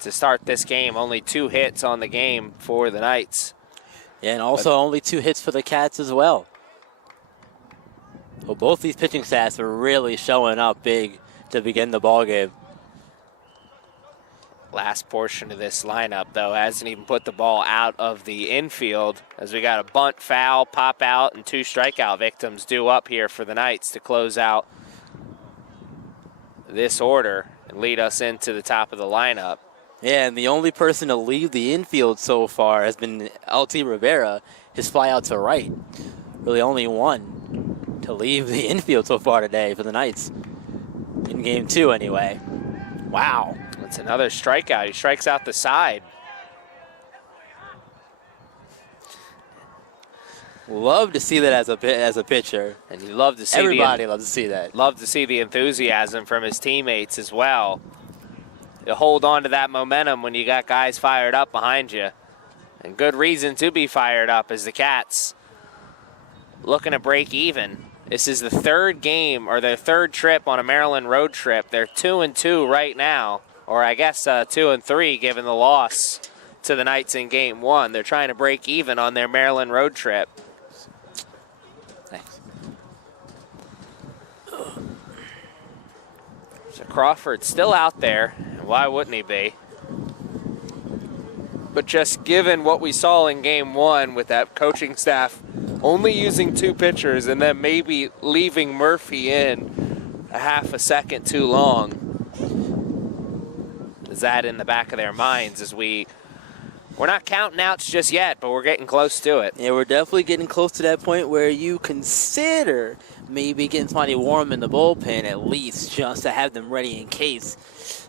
to start this game. Only 2 hits on the game for the Knights. Yeah, and also only 2 hits for the Cats as well. Well, both these pitching stats are really showing up big to begin the ball game. Last portion of this lineup, though, hasn't even put the ball out of the infield, as we got a bunt, foul, pop out, and 2 strikeout victims due up here for the Knights to close out this order and lead us into the top of the lineup. Yeah, and the only person to leave the infield so far has been LT Rivera. His fly out to right. Really only one to leave the infield so far today for the Knights. In Game 2, anyway. Wow. That's another strikeout. He strikes out the side. Love to see that as a pitcher. And you love to see everybody loves to see that. Love to see the enthusiasm from his teammates as well. To hold on to that momentum when you got guys fired up behind you. And good reason to be fired up as the Cats looking to break even. This is the 3rd game, or their 3rd trip on a Maryland road trip. They're 2-2 right now, or I guess 2-3 given the loss to the Knights in Game 1. They're trying to break even on their Maryland road trip. Thanks. So Crawford's still out there, and why wouldn't he be? But just given what we saw in Game 1 with that coaching staff only using 2 pitchers and then maybe leaving Murphy in a half a second too long, is that in the back of their minds as we We're not counting outs just yet, but we're getting close to it. Yeah, we're definitely getting close to that point where you consider maybe getting somebody warm in the bullpen at least, just to have them ready in case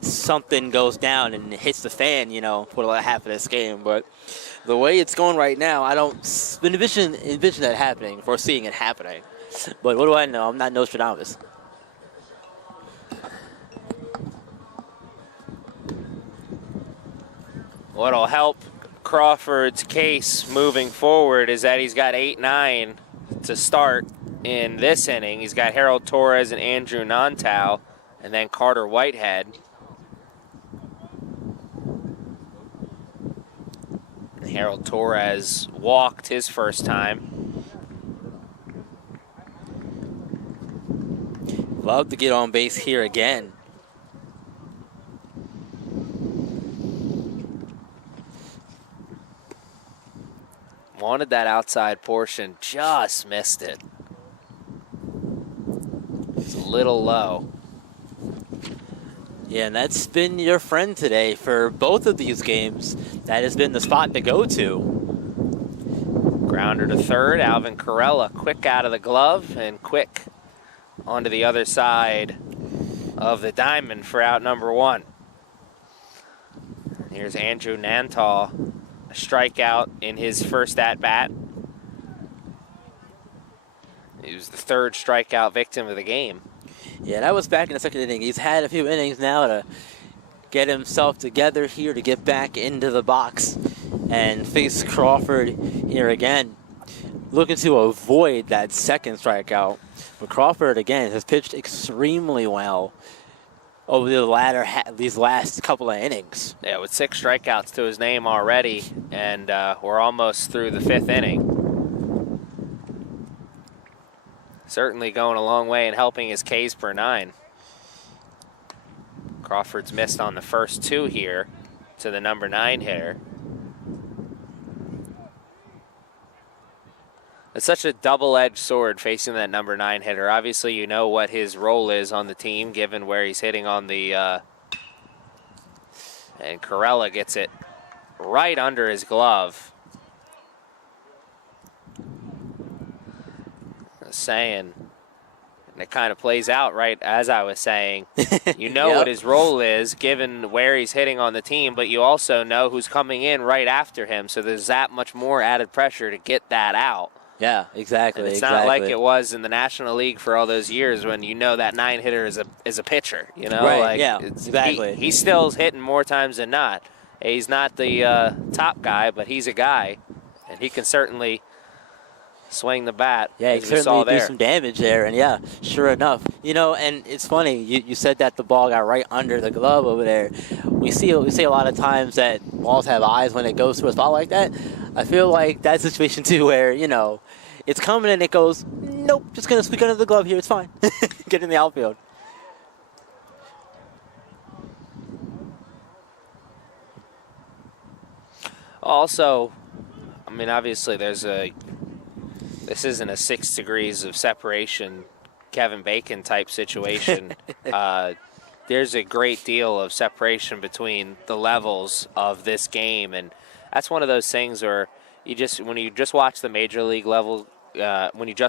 something goes down and hits the fan, for the half of this game. But the way it's going right now, I don't envision that happening, foreseeing it happening. But what do I know? I'm not Nostradamus. What'll help Crawford's case moving forward is that he's got 8-9 to start in this inning. He's got Harold Torres and Andrew Nantol, and then Carter Whitehead. Harold Torres walked his first time. Love to get on base here again. Wanted that outside portion, just missed it. It's a little low. Yeah, and that's been your friend today for both of these games. That has been the spot to go to. Grounder to third, Alvin Corella quick out of the glove and quick onto the other side of the diamond for out number one. Here's Andrew Nantol, a strikeout in his first at-bat. He was the third strikeout victim of the game. Yeah, that was back in the second inning. He's had a few innings now to get himself together here to get back into the box and face Crawford here again. Looking to avoid that second strikeout. But Crawford, again, has pitched extremely well over these last couple of innings. Yeah, with 6 strikeouts to his name already, and we're almost through the 5th inning. Certainly going a long way in helping his Ks per 9. Crawford's missed on the first 2 here to the number 9 hitter. It's such a double-edged sword facing that number 9 hitter. Obviously, you know what his role is on the team, given where he's hitting on the... and Corella gets it right under his glove. Saying, and it kind of plays out right as I was saying. You know Yep. what his role is given where he's hitting on the team, but you also know who's coming in right after him, so there's that much more added pressure to get that out. Yeah, exactly. And it's not like it was in the National League for all those years when you know that 9 hitter is a pitcher, you know? Right, like yeah, exactly. He still's hitting more times than not. He's not the top guy, but he's a guy, and he can certainly swing the bat. Yeah, he as we saw certainly do there. some damage there, and yeah, sure enough. And it's funny, you said that the ball got right under the glove over there. We see a lot of times that balls have eyes when it goes through a spot like that. I feel like that situation too where, it's coming and it goes, nope, just going to squeak under the glove here, it's fine. Get in the outfield. Also, I mean, obviously this isn't a 6 degrees of separation Kevin Bacon type situation. There's a great deal of separation between the levels of this game, and that's one of those things where when you just watch the major league level, you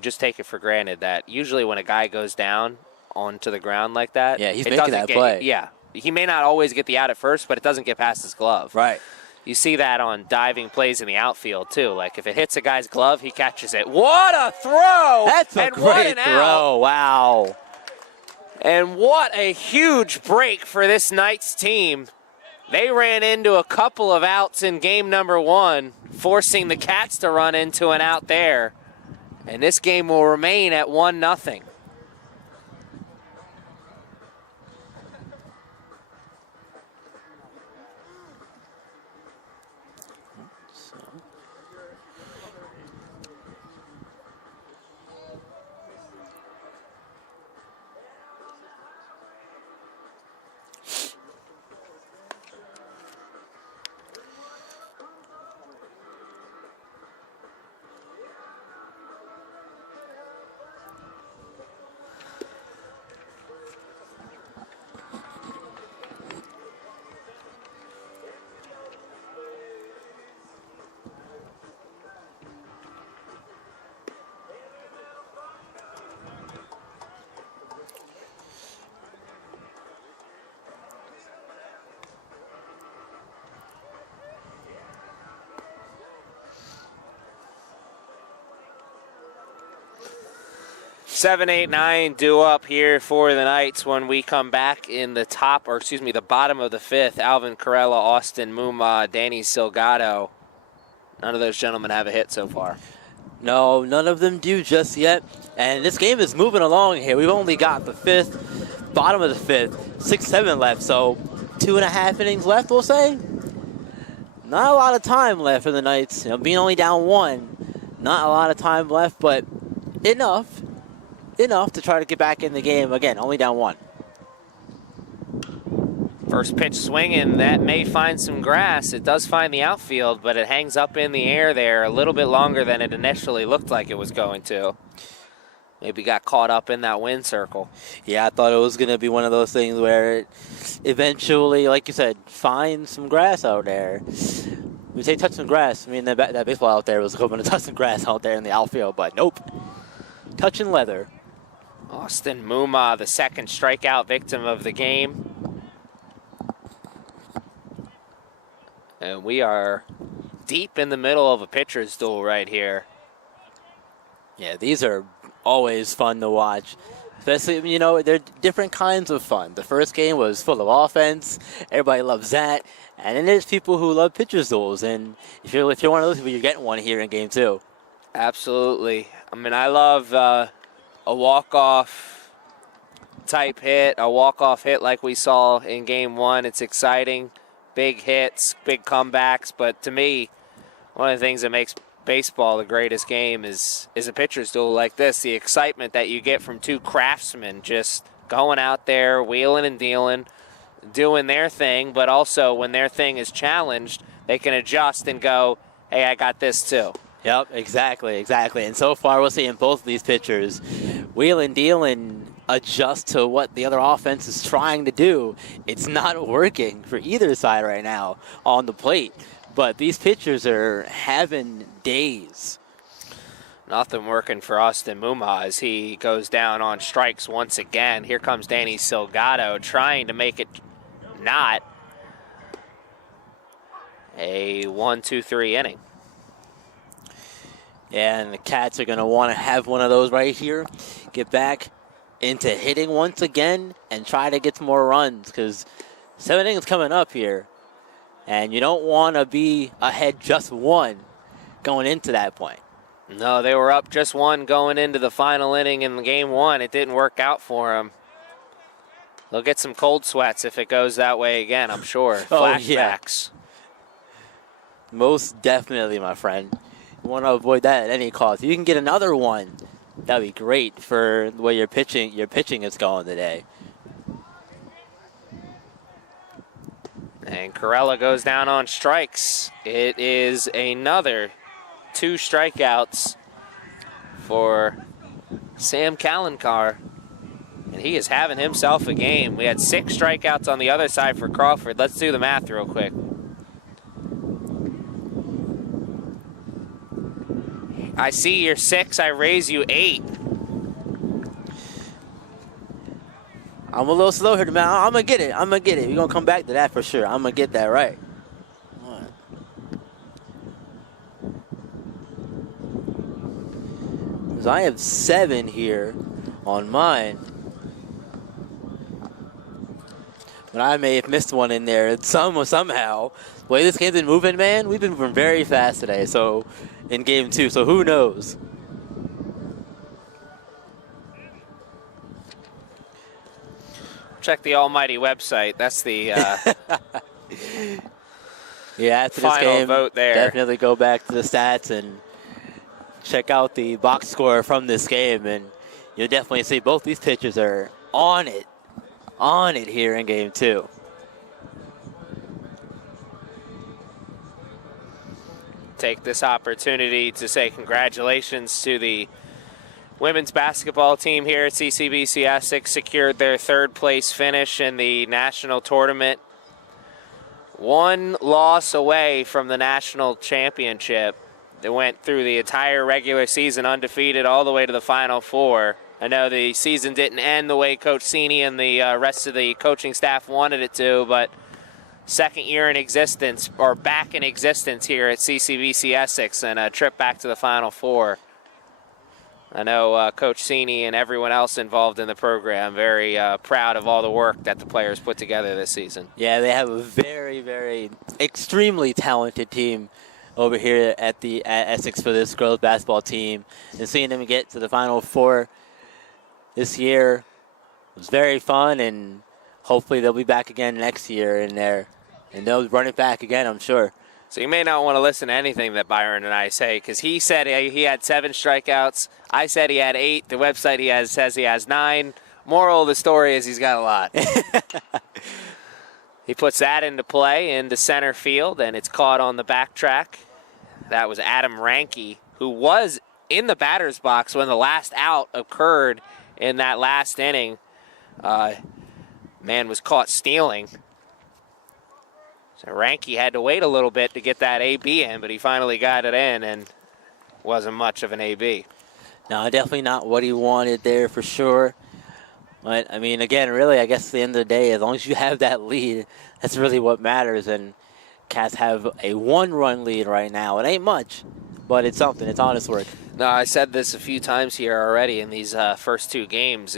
just take it for granted that usually when a guy goes down onto the ground like that, yeah, he's making that play. Yeah, he may not always get the out at first, but it doesn't get past his glove. Right. You see that on diving plays in the outfield, too. Like, if it hits a guy's glove, he catches it. What a throw! That's a great throw. Wow. And what a huge break for this Knights team. They ran into a couple of outs in game number 1, forcing the Cats to run into an out there. And this game will remain at 1-0. 7, 8, 9 due up here for the Knights when we come back in the the bottom of the 5th. Alvin Corella, Austin Muma, Danny Silgado. None of those gentlemen have a hit so far. No, none of them do just yet. And this game is moving along here. We've only got the 5th, bottom of the 5th, 6, 7 left. So 2.5 innings left, we'll say. Not a lot of time left for the Knights. Being only down 1, not a lot of time left, but enough to try to get back in the game. Again, only down 1. First pitch swinging, that may find some grass. It does find the outfield, but it hangs up in the air there a little bit longer than it initially looked like it was going to. Maybe got caught up in that wind circle. Yeah, I thought it was going to be one of those things where it eventually, like you said, find some grass out there. When you say touch some grass, I mean that baseball out there was hoping to touch some grass out there in the outfield, but nope. Touching leather. Austin Muma, the second strikeout victim of the game. And we are deep in the middle of a pitcher's duel right here. Yeah, these are always fun to watch. Especially, they're different kinds of fun. The first game was full of offense. Everybody loves that. And then there's people who love pitcher's duels. And if you're one of those people, you're getting one here in game 2. Absolutely. I mean, I love a walk-off type hit, a walk-off hit like we saw in game 1. It's exciting. Big hits, big comebacks. But to me, one of the things that makes baseball the greatest game is a pitcher's duel like this. The excitement that you get from two craftsmen just going out there, wheeling and dealing, doing their thing, but also when their thing is challenged, they can adjust and go, hey, I got this too. Yep, exactly. And so far, we're seeing both of these pitchers wheel and deal and adjust to what the other offense is trying to do. It's not working for either side right now on the plate, but these pitchers are having days. Nothing working for Austin Muma as he goes down on strikes once again. Here comes Danny Silgado trying to make it not a 1-2-3 inning. And the Cats are going to want to have one of those right here. Get back into hitting once again and try to get some more runs because 7 innings coming up here. And you don't want to be ahead just 1 going into that point. No, they were up just 1 going into the final inning in game 1. It didn't work out for them. They'll get some cold sweats if it goes that way again, I'm sure. Flashbacks. Yeah. Most definitely, my friend. You want to avoid that at any cost. If you can get another one, that'd be great for the way your pitching is going today. And Corella goes down on strikes. It is another 2 strikeouts for Sam Kalenkar. And he is having himself a game. We had 6 strikeouts on the other side for Crawford. Let's do the math real quick. I see you're 6. I raise you 8. I'm a little slow here, man. I'm going to get it. We're going to come back to that for sure. I'm going to get that right. All right. 'Cause I have 7 here on mine. But I may have missed one in there somehow. The way this game's been moving, man, we've been moving very fast today. So in game 2, so who knows? Check the almighty website. That's the yeah, after final this game, vote there. Definitely go back to the stats and check out the box score from this game, and you'll definitely see both these pitchers are on it here in game 2. Take this opportunity to say congratulations to the women's basketball team here at CCBC Essex. Secured their 3rd place finish in the national tournament. 1 loss away from the national championship. They went through the entire regular season undefeated all the way to the Final Four. I know the season didn't end the way Coach Cini and the rest of the coaching staff wanted it to, but 2nd year in existence, or back in existence here at CCBC Essex, and a trip back to the Final Four. I know Coach Cini and everyone else involved in the program very proud of all the work that the players put together this season. Yeah, they have a very, very extremely talented team over here at Essex for this girls basketball team. And seeing them get to the Final Four this year was very fun, and hopefully they'll be back again next year and they'll run it back again, I'm sure. So you may not want to listen to anything that Byron and I say, because he said he had 7 strikeouts. I said he had 8. The website says he has 9. Moral of the story is he's got a lot. He puts that into play into center field, and it's caught on the backtrack. That was Adam Ranke, who was in the batter's box when the last out occurred in that last inning. Man was caught stealing. So Ranke had to wait a little bit to get that AB in, but he finally got it in, and wasn't much of an AB. No, definitely not what he wanted there for sure. But, I mean, again, really, I guess at the end of the day, as long as you have that lead, that's really what matters. And Cats have a 1-run lead right now. It ain't much, but it's something. It's honest work. No, I said this a few times here already in these first 2 games.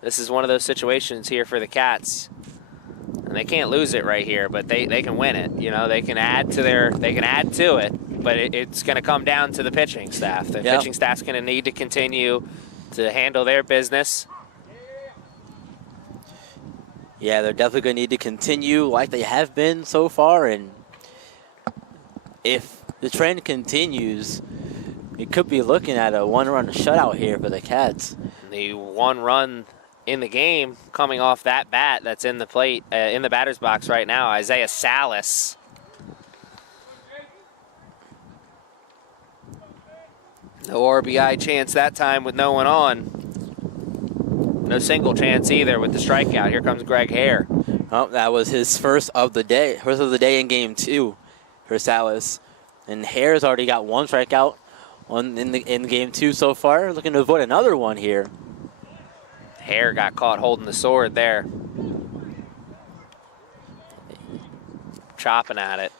This is one of those situations here for the Cats. And they can't lose it right here, but they can win it. You know, they can add to it, but it's going to come down to the pitching staff. The pitching staff's going to need to continue to handle their business. Yeah, they're definitely going to need to continue like they have been so far, and if the trend continues, we could be looking at a 1-run shutout here for the Cats. The 1 run in the game coming off that bat that's in the plate, in the batter's box right now, Isaiah Salas. No RBI chance that time with no one on. No single chance either with the strikeout. Here comes Greg Hare. Oh, that was his first of the day in game 2 for Salas. And Hare's already got 1 strikeout in game 2 so far. Looking to avoid another one here. Hare got caught holding the sword there. Chopping at it.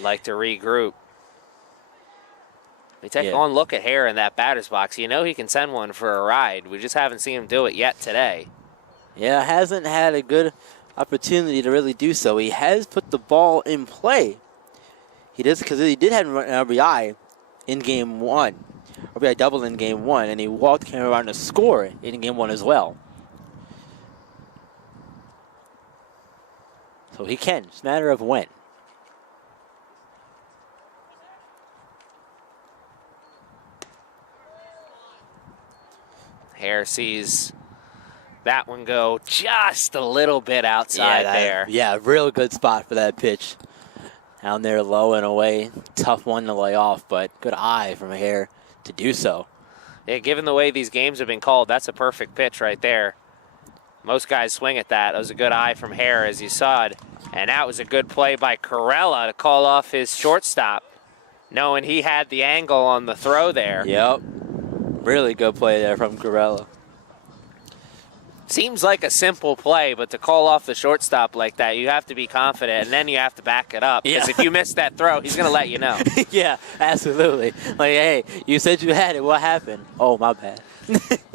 Like to regroup. We take one look at Hare in that batter's box. You know he can send one for a ride. We just haven't seen him do it yet today. Yeah, hasn't had a good opportunity to really do so. He has put the ball in play. He does, because he did have an RBI in game 1. RBI double in game 1, and he walked, came around to score in game 1 as well. So he can. It's a matter of when. Hare sees that one go just a little bit outside there. Yeah, real good spot for that pitch. Down there low and away. Tough one to lay off, but good eye from Hare to do so. Yeah, given the way these games have been called, that's a perfect pitch right there. Most guys swing at that. That was a good eye from Hare, as you saw it. And that was a good play by Corella to call off his shortstop, knowing he had the angle on the throw there. Yep. Really good play there from Corella. Seems like a simple play, but to call off the shortstop like that, you have to be confident, and then you have to back it up. Because if you miss that throw, he's going to let you know. Yeah, absolutely. Like, hey, you said you had it. What happened? Oh, my bad.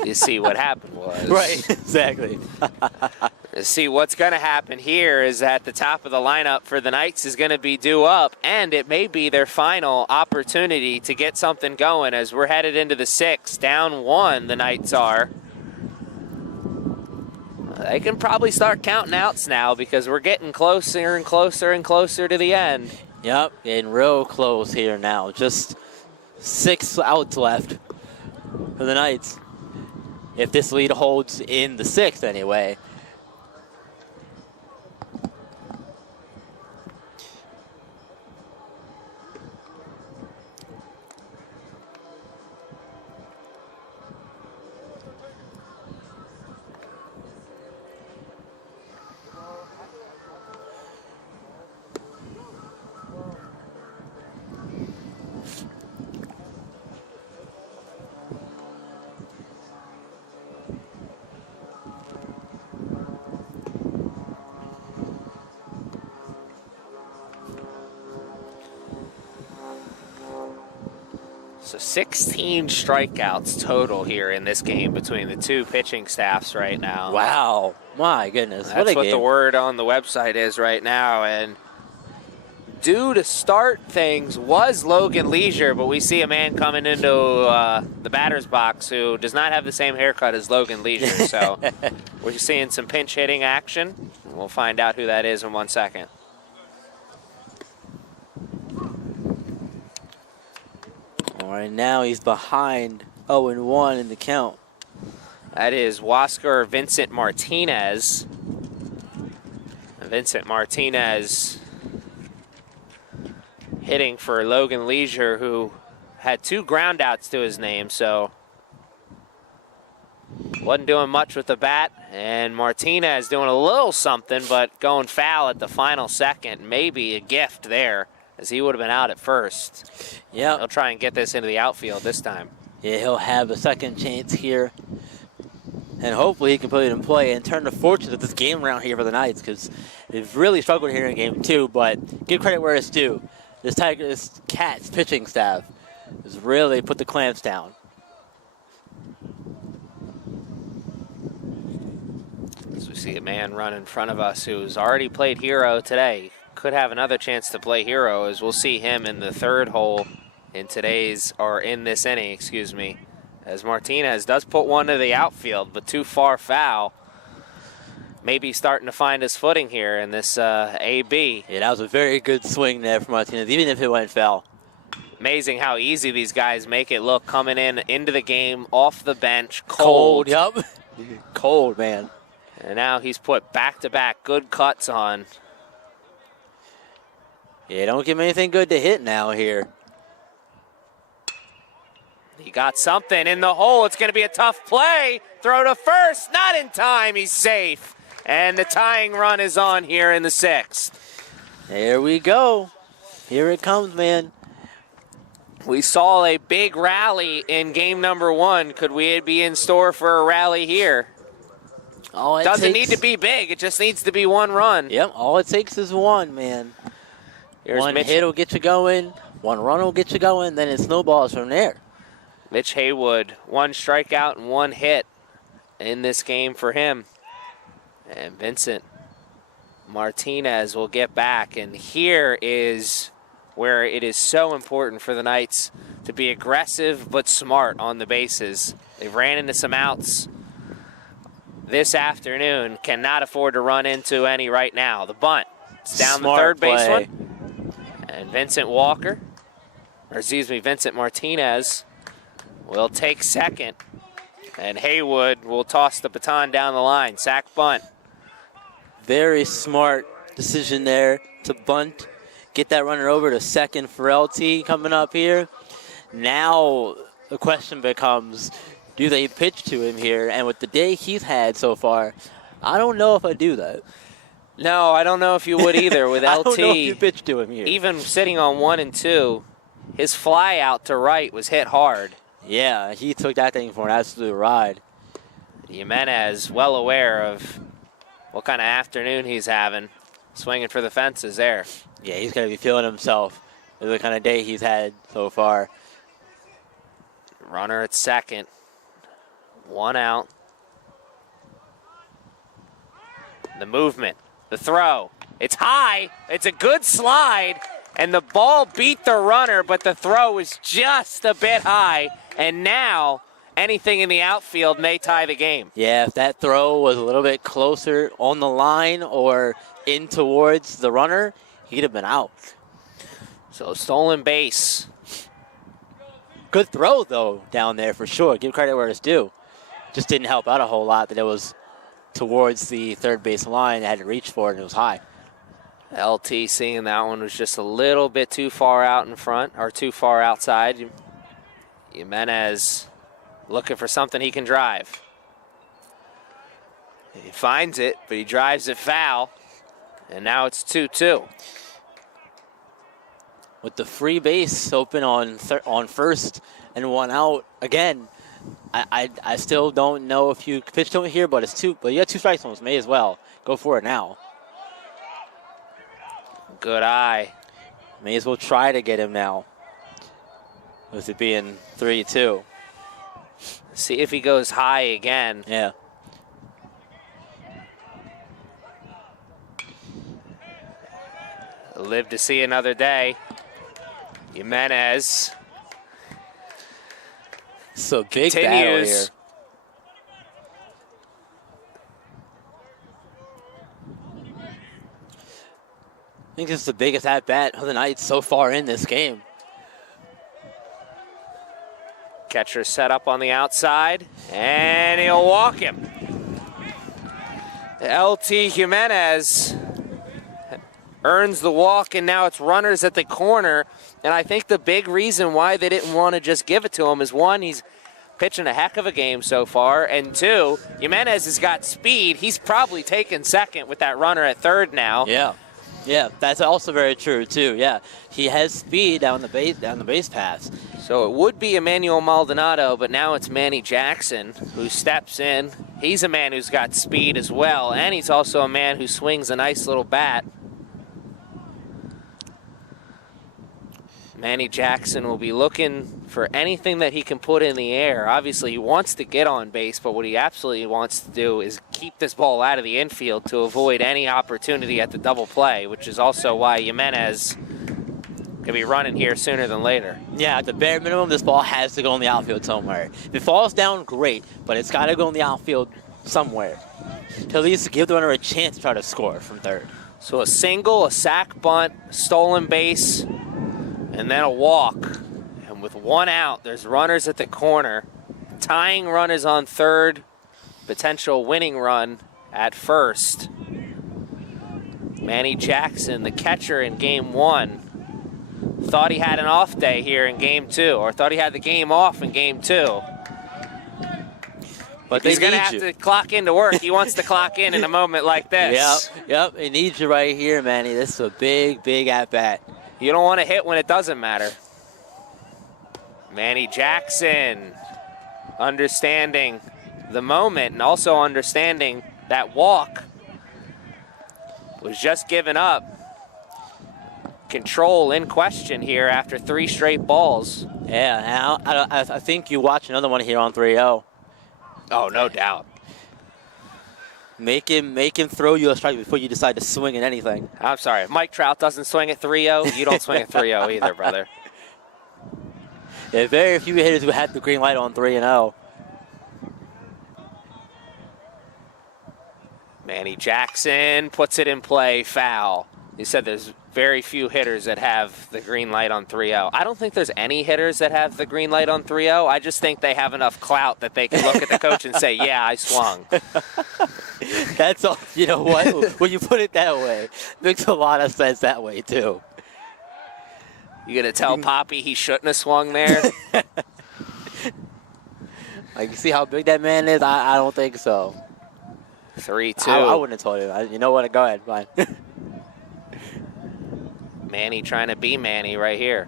You see, what happened was... Right, exactly. See, what's going to happen here is that the top of the lineup for the Knights is going to be due up, and it may be their final opportunity to get something going as we're headed into the 6th. Down 1, the Knights are. They can probably start counting outs now because we're getting closer and closer and closer to the end. Yep, getting real close here now. Just 6 outs left for the Knights. If this lead holds in the 6th anyway. So 16 strikeouts total here in this game between the two pitching staffs right now. Wow. My goodness. That's what game. the word on the website is right now. And due to start things was Logan Leisure, but we see a man coming into the batter's box who does not have the same haircut as Logan Leisure. So we're seeing some pinch hitting action. We'll find out who that is in 1 second. All right, now he's behind 0-1 in the count. That is Huascar Vincent Martinez. Vincent Martinez hitting for Logan Leisure, who had 2 groundouts to his name, so wasn't doing much with the bat. And Martinez doing a little something, but going foul at the final second. Maybe a gift there, as he would have been out at first. Yeah, He'll try and get this into the outfield this time. Yeah, he'll have a second chance here. And hopefully he can put it in play and turn the fortunes of this game around here for the Knights, because they've really struggled here in game 2, but give credit where it's due. This Cats pitching staff has really put the clamps down. As we see a man run in front of us who's already played hero today. Could have another chance to play hero, as we'll see him in the third hole in this inning, excuse me. As Martinez does put one to the outfield, but too far foul. Maybe starting to find his footing here in this AB. Yeah, that was a very good swing there for Martinez, even if it went foul. Amazing how easy these guys make it look coming into the game, off the bench, cold. Yep. Cold, man. And now he's put back-to-back good cuts on. Yeah, don't give him anything good to hit now here. He got something in the hole. It's going to be a tough play. Throw to first. Not in time. He's safe. And the tying run is on here in the 6th. There we go. Here it comes, man. We saw a big rally in game number 1. Could we be in store for a rally here? Doesn't need to be big. It just needs to be 1 run. Yep, all it takes is 1, man. Here's one Mitch. hit will get you going. 1 run will get you going. Then it snowballs from there. Mitch Haywood, 1 strikeout and 1 hit in this game for him. And Vincent Martinez will get back. And here is where it is so important for the Knights to be aggressive but smart on the bases. They've ran into some outs this afternoon. Cannot afford to run into any right now. The bunt. It's down Smart the third play. baseman. And Vincent Martinez will take second. And Haywood will toss the baton down the line. Sack bunt. Very smart decision there to bunt. Get that runner over to second for LT coming up here. Now the question becomes, do they pitch to him here? And with the day he's had so far, I don't know if I do that. No, I don't know if you would either with LT. I don't know if you pitch to him here. Even sitting on 1 and 2, his fly out to right was hit hard. Yeah, he took that thing for an absolute ride. Jimenez, well aware of what kind of afternoon he's having, swinging for the fences there. Yeah, he's going to be feeling himself with the kind of day he's had so far. Runner at second. 1 out. The movement. The throw. It's high. It's a good slide. And the ball beat the runner, but the throw was just a bit high. And now anything in the outfield may tie the game. Yeah, if that throw was a little bit closer on the line or in towards the runner, he'd have been out. So stolen base. Good throw, though, down there for sure. Give credit where it's due. Just didn't help out a whole lot that it was towards the third base line. They had to reach for it, and it was high. LT seeing that one was just a little bit too far out in front, or too far outside. Jimenez looking for something he can drive. He finds it, but he drives it foul. And now it's 2-2. With the free base open on first and 1 out, again, I still don't know if you pitch to him here, but you got 2 strikes almost. May as well go for it now. Good eye. May as well try to get him now. with it being 3-2. See if he goes high again. Yeah. Live to see another day. Jimenez So big continues. battle here. I think this is the biggest at-bat of the night so far in this game. Catcher set up on the outside, and he'll walk him. LT Jimenez earns the walk, and now it's runners at the corner. And I think the big reason why they didn't want to just give it to him is, one, he's pitching a heck of a game so far, and two, Jimenez has got speed. He's probably taken second with that runner at third now. Yeah. Yeah, that's also very true too. Yeah, he has speed down the base paths. So it would be Emmanuel Maldonado, but now it's Manny Jackson who steps in. He's a man who's got speed as well, and he's also a man who swings a nice little bat. Manny Jackson will be looking for anything that he can put in the air. Obviously, he wants to get on base, but what he absolutely wants to do is keep this ball out of the infield to avoid any opportunity at the double play, which is also why Jimenez could be running here sooner than later. Yeah, at the bare minimum, this ball has to go in the outfield somewhere. If it falls down, great, but it's got to go in the outfield somewhere to at least give the runner a chance to try to score from third. So a single, a sac bunt, stolen base, and then a walk. And with one out, there's runners at the corner. Tying run is on third. Potential winning run at first. Manny Jackson, the catcher in game one, thought he had an off day here in game two, or thought he had the game off in game two. But he's going to have to clock into work. He wants to clock in a moment like this. Yep, he needs you right here, Manny. This is a big, big at-bat. You don't want to hit when it doesn't matter. Manny Jackson understanding the moment and also understanding that walk was just given up. Control in question here after 3 straight balls. Yeah, now I think you watch another one here on 3-0. Oh, no doubt. Make him throw you a strike before you decide to swing at anything. I'm sorry. If Mike Trout doesn't swing at 3-0, you don't swing at 3-0 either, brother. There are very few hitters who have the green light on 3-0. Manny Jackson puts it in play, foul. He said there's very few hitters that have the green light on 3-0. I don't think there's any hitters that have the green light on 3-0. I just think they have enough clout that they can look at the coach and say, yeah, I swung. That's all. You know what? When you put it that way, it makes a lot of sense that way, too. You going to tell Poppy he shouldn't have swung there? Like, you see how big that man is? I don't think so. 3-2. I wouldn't have told him. You know what? Go ahead. Fine. Manny trying to be Manny right here.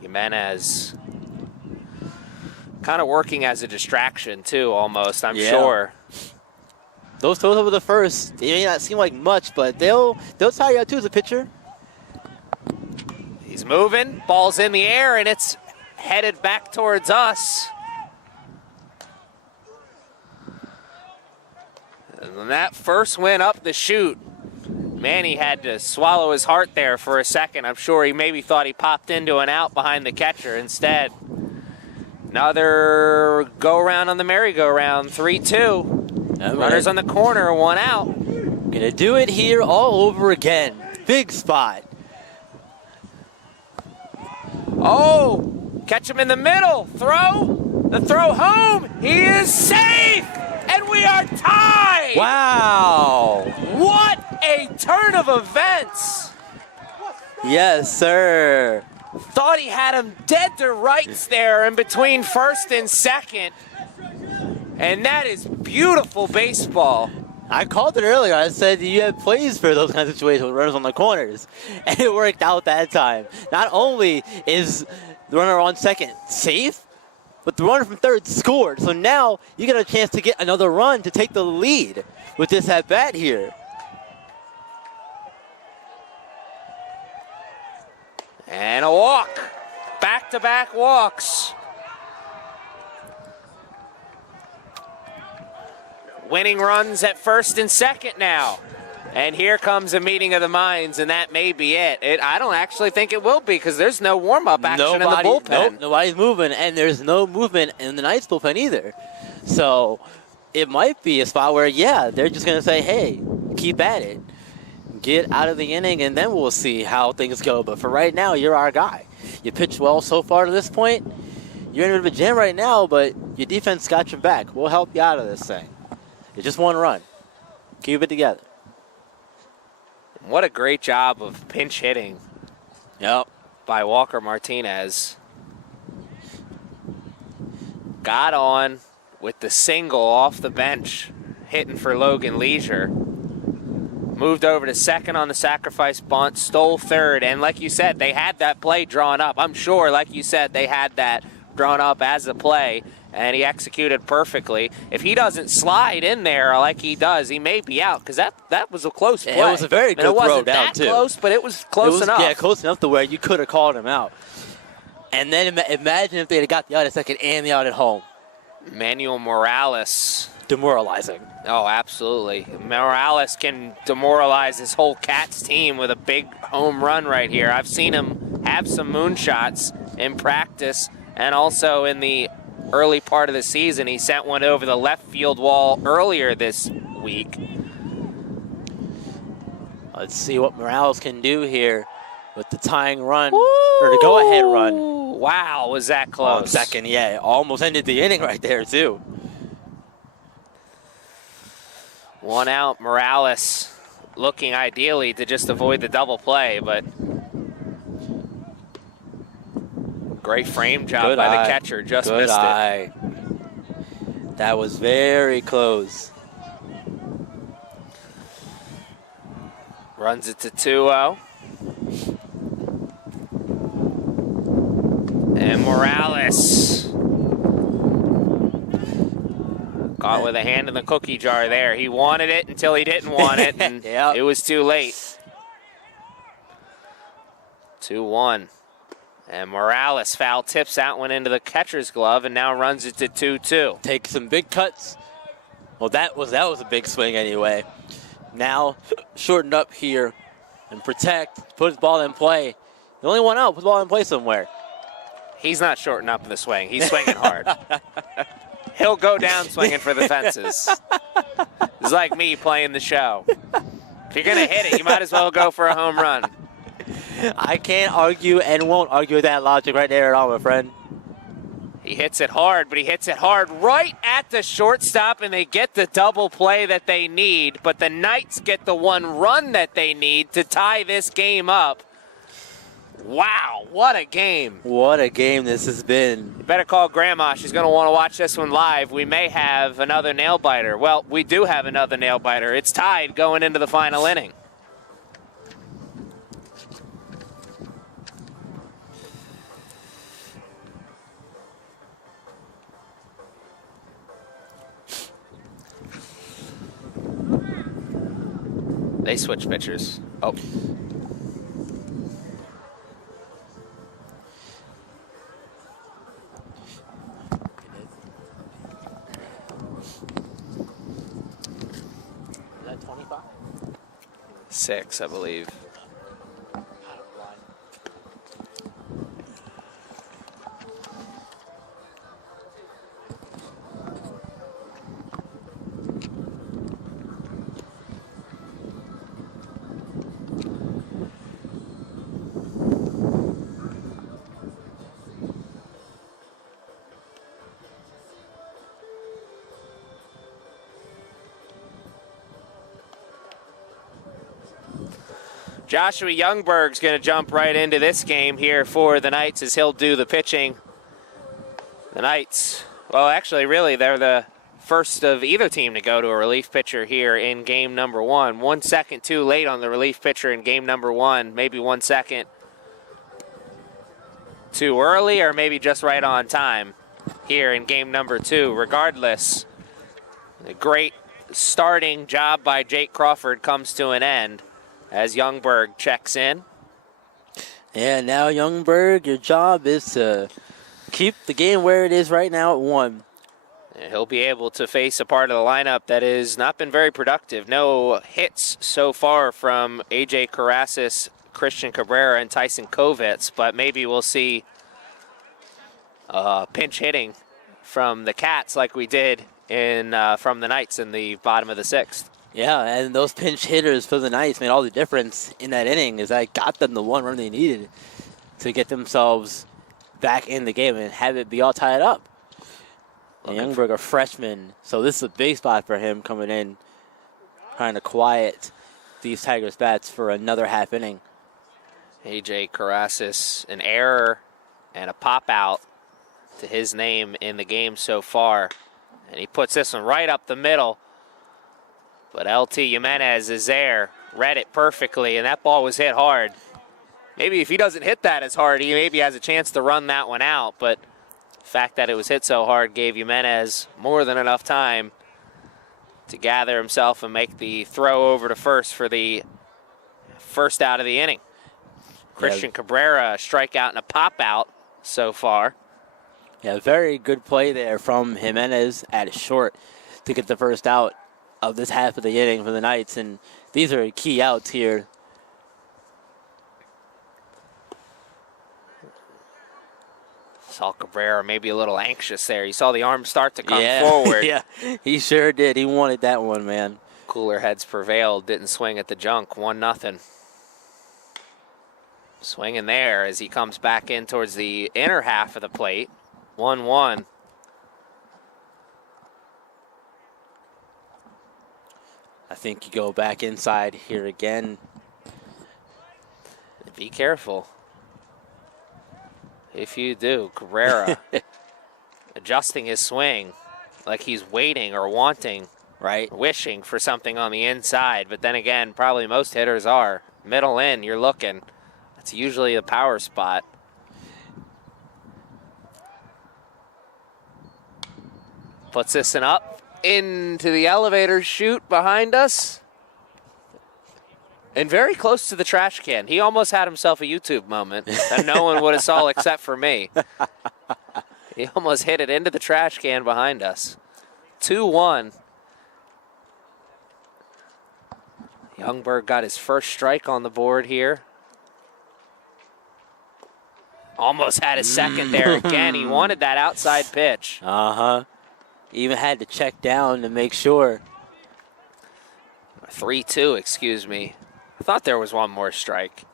Jimenez kind of working as a distraction too, almost, I'm sure. Those throws over the first, they may not seem like much, but they'll tire you out too as a pitcher. He's moving, ball's in the air, and it's headed back towards us. And when that first went up the chute, Manny had to swallow his heart there for a second. I'm sure he maybe thought he popped into an out behind the catcher. Instead, another go-around on the merry-go-round, 3-2. Runners on the corner, 1 out. Gonna do it here all over again. Big spot. Oh, catch him in the middle. Throw. The throw home. He is safe. And we are tied. Wow. What a turn of events. Yes, sir. Thought he had him dead to rights there in between first and second. And that is beautiful baseball. I called it earlier. I said you have plays for those kinds of situations with runners on the corners. And it worked out that time. Not only is the runner on second safe, but the runner from third scored. So now you get a chance to get another run to take the lead with this at-bat here. And a walk. Back-to-back walks. Winning runs at first and second now. And here comes a meeting of the minds, and that may be it. I don't actually think it will be because there's no warm-up action in the bullpen. Nope, nobody's moving, and there's no movement in the Knights bullpen either. So it might be a spot where, yeah, they're just going to say, hey, keep at it. Get out of the inning, and then we'll see how things go. But for right now, you're our guy. You pitched well so far to this point. You're in a bit of a jam right now, but your defense got your back. We'll help you out of this thing. It's just one run. Keep it together. What a great job of pinch hitting by Walker Martinez. Got on with the single off the bench, hitting for Logan Leisure. Moved over to second on the sacrifice bunt, stole third, and like you said, they had that play drawn up. I'm sure, like you said, they had that drawn up as a play, and he executed perfectly. If he doesn't slide in there like he does, he may be out, because that was a close play. It was a very good throw down, too. It wasn't that close, but it was close enough. Yeah, close enough to where you could have called him out. And then imagine if they had got the out at second and the out at home. Manuel Morales. Demoralizing. Oh, absolutely. Morales can demoralize this whole Cats team with a big home run right here. I've seen him have some moonshots in practice and also in the early part of the season. He sent one over the left field wall earlier this week. Let's see what Morales can do here with the tying run, or the go-ahead run. Wow, was that close? On second, yeah, almost ended the inning right there, too. One out, Morales looking ideally to just avoid the double play, but great frame job by the catcher, just missed it. That was very close. Runs it to 2-0. And Morales caught with a hand in the cookie jar there. He wanted it until he didn't want it, and it was too late. 2-1. And Morales foul tips that one into the catcher's glove and now runs it to 2-2. Take some big cuts. Well, that was a big swing anyway. Now shortened up here and protect, put his ball in play. The only one out, put the ball in play somewhere. He's not shorting up in the swing. He's swinging hard. He'll go down swinging for the fences. It's like me playing the show. If you're going to hit it, you might as well go for a home run. I can't argue and won't argue with that logic right there at all, my friend. He hits it hard, but he hits it hard right at the shortstop, and they get the double play that they need. But the Knights get the one run that they need to tie this game up. Wow, what a game. What a game this has been. You better call Grandma. She's going to want to watch this one live. We may have another nail-biter. Well, we do have another nail-biter. It's tied going into the final inning. They switch pitchers. Oh. Is that 25? 6, I believe. Joshua Youngberg's going to jump right into this game here for the Knights as he'll do the pitching. The Knights, well, actually, really, they're the first of either team to go to a relief pitcher here in game number 1. 1 second too late on the relief pitcher in game number 1. Maybe 1 second too early or maybe just right on time here in game number 2. Regardless, a great starting job by Jake Crawford comes to an end as Youngberg checks in. And now, Youngberg, your job is to keep the game where it is right now at 1. And he'll be able to face a part of the lineup that has not been very productive. No hits so far from A.J. Karasis, Christian Cabrera, and Tyson Kovitz, but maybe we'll see pinch hitting from the Cats like we did from the Knights in the bottom of the 6th. Yeah, and those pinch hitters for the Knights made all the difference in that inning, as that got them the 1 run they needed to get themselves back in the game and have it be all tied up. And Youngberg, a freshman, so this is a big spot for him coming in, trying to quiet these Tigers bats for another half inning. A.J. Karasis, an error and a pop out to his name in the game so far. And he puts this one right up the middle. But L.T. Jimenez is there, read it perfectly, and that ball was hit hard. Maybe if he doesn't hit that as hard, he maybe has a chance to run that one out. But the fact that it was hit so hard gave Jimenez more than enough time to gather himself and make the throw over to first for the first out of the inning. Christian Cabrera, a strikeout and a pop out so far. Yeah, very good play there from Jimenez at short to get the first out of this half of the inning for the Knights, and these are key outs here. Saw Cabrera maybe a little anxious there. You saw the arm start to come forward. Yeah, he sure did. He wanted that one, man. Cooler heads prevailed, didn't swing at the junk, 1-0. Swinging there as he comes back in towards the inner half of the plate, 1-1. I think you go back inside here again. Be careful. If you do, Cabrera adjusting his swing like he's waiting or wanting, right? Wishing for something on the inside. But then again, probably most hitters are. Middle in, you're looking. That's usually the power spot. Puts this one up into the elevator chute behind us. And very close to the trash can. He almost had himself a YouTube moment that no one would have saw except for me. He almost hit it into the trash can behind us. 2-1. Youngberg got his first strike on the board here. Almost had his second there again. He wanted that outside pitch. Uh-huh. Even had to check down to make sure. 3-2, excuse me. I thought there was one more strike.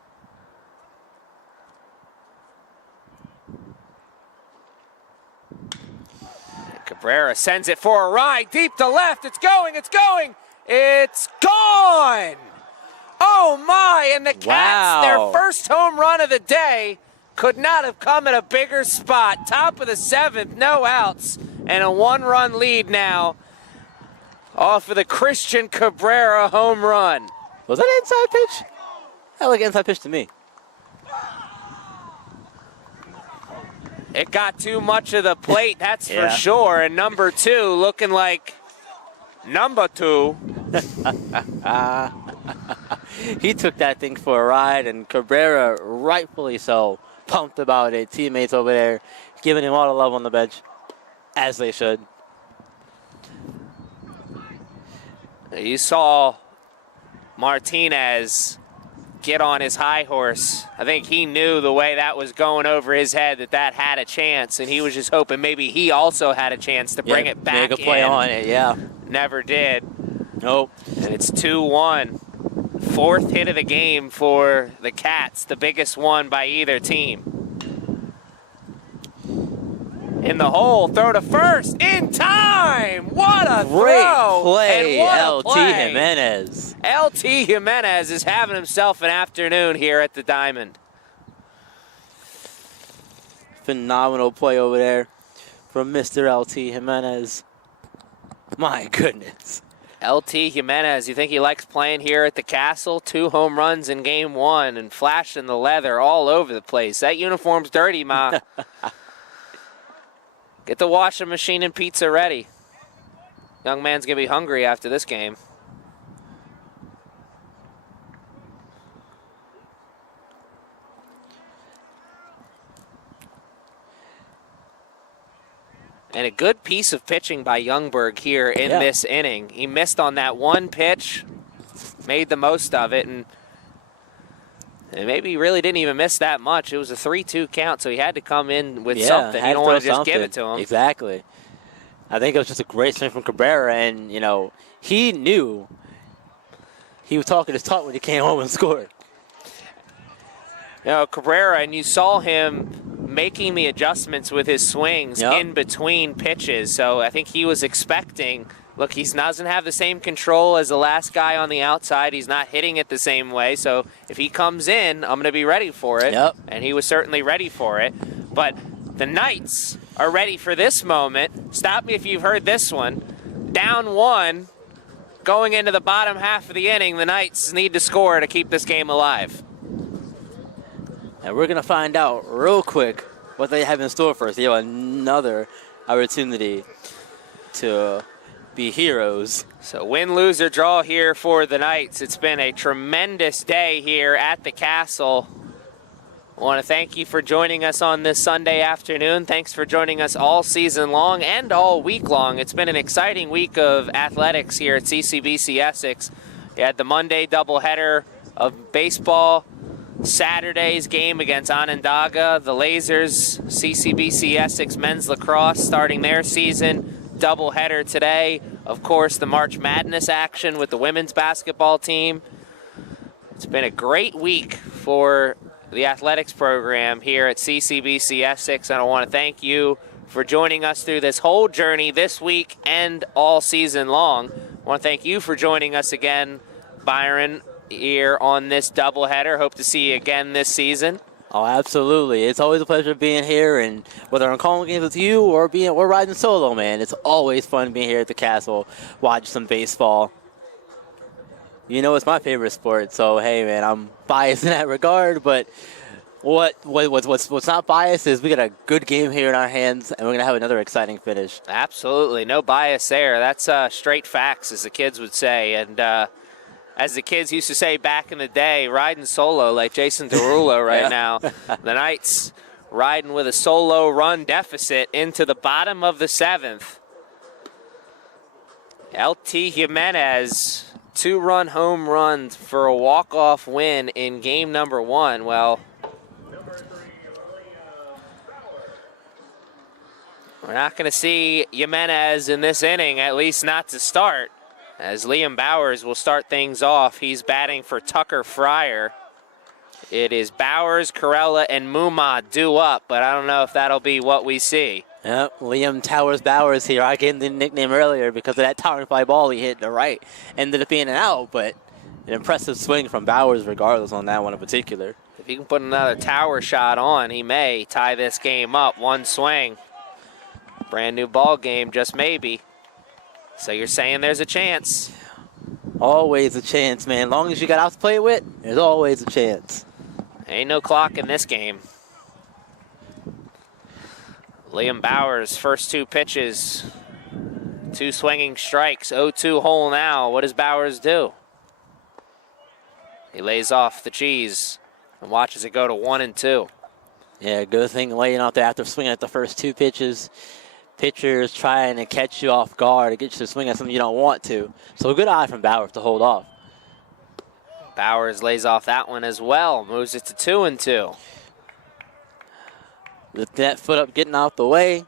Cabrera sends it for a ride, deep to left. It's going, it's going. It's gone. Oh, my. And the Cats, their first home run of the day, could not have come at a bigger spot. Top of the 7th, no outs, and a 1-run lead now off of the Christian Cabrera home run. Was that an inside pitch? That looked like an inside pitch to me. It got too much of the plate, that's for sure. And number 2 looking like number 2. He took that thing for a ride, and Cabrera, rightfully so, pumped about it. Teammates over there giving him all the love on the bench, as they should. You saw Martinez get on his high horse. I think he knew the way that was going over his head that had a chance, and he was just hoping maybe he also had a chance to bring it back in. Make a play on it, yeah. Never did. Nope. And it's 2-1. 4th hit of the game for the Cats, the biggest one by either team. In the hole, throw to first, in time! What a great throw! Play, and what L.T. a play. Jimenez. L.T. Jimenez is having himself an afternoon here at the Diamond. Phenomenal play over there from Mr. L.T. Jimenez. My goodness. L.T. Jimenez, you think he likes playing here at the Castle? 2 home runs in game 1 and flashing the leather all over the place. That uniform's dirty, Ma. Get the washing machine and pizza ready. Young man's going to be hungry after this game. And a good piece of pitching by Youngberg here in this inning. He missed on that one pitch, made the most of it, and maybe he really didn't even miss that much. It was a 3-2 count, so he had to come in with something. He don't want to just give it to him. Exactly. I think it was just a great swing from Cabrera, and, you know, he knew he was talking his talk when he came home and scored. You know, Cabrera, and you saw him making the adjustments with his swings in between pitches. So I think he was expecting, look, he doesn't have the same control as the last guy on the outside. He's not hitting it the same way. So if he comes in, I'm going to be ready for it. And he was certainly ready for it. But the Knights are ready for this moment. Stop me if you've heard this one. Down 1, going into the bottom half of the inning, the Knights need to score to keep this game alive. And we're going to find out real quick what they have in store for us. They have another opportunity to be heroes. So win, lose, or draw here for the Knights. It's been a tremendous day here at the Castle. I want to thank you for joining us on this Sunday afternoon. Thanks for joining us all season long and all week long. It's been an exciting week of athletics here at CCBC Essex. We had the Monday doubleheader of baseball, Saturday's game against Onondaga, the Lasers, CCBC Essex men's lacrosse starting their season, doubleheader today. Of course, the March Madness action with the women's basketball team. It's been a great week for the athletics program here at CCBC Essex, and I want to thank you for joining us through this whole journey this week and all season long. I want to thank you for joining us again, Byron, here on this doubleheader. Hope to see you again this season. Oh, absolutely. It's always a pleasure being here, and whether I'm calling games with you or riding solo, man, it's always fun being here at the Castle, watching some baseball. You know, it's my favorite sport, so hey, man, I'm biased in that regard, but what's not biased is we got a good game here in our hands, and we're going to have another exciting finish. Absolutely. No bias there. That's straight facts, as the kids would say, and as the kids used to say back in the day, riding solo like Jason Derulo right now. The Knights riding with a solo run deficit into the bottom of the 7th. LT Jimenez, 2-run home run for a walk-off win in game number 1. Well, we're not going to see Jimenez in this inning, at least not to start, as Liam Bowers will start things off. He's batting for Tucker Fryer. It is Bowers, Corella, and Muma due up, but I don't know if that'll be what we see. Yep, Liam Towers Bowers here. I gave him the nickname earlier because of that towering fly ball he hit to the right. Ended up being an out, but an impressive swing from Bowers regardless on that one in particular. If he can put another tower shot on, he may tie this game up. One swing. Brand new ball game, just maybe. So you're saying there's a chance? Always a chance, man. As long as you got out to play with, there's always a chance. Ain't no clock in this game. Liam Bowers, first 2 pitches, 2 swinging strikes, 0-2 hole now. What does Bowers do? He lays off the cheese and watches it go to 1-2. Yeah, good thing laying out there after swinging at the first 2 pitches. Pitchers trying to catch you off guard to get you to swing at something you don't want to. So a good eye from Bowers to hold off. Bowers lays off that one as well, moves it to 2-2. With that foot up, getting out the way.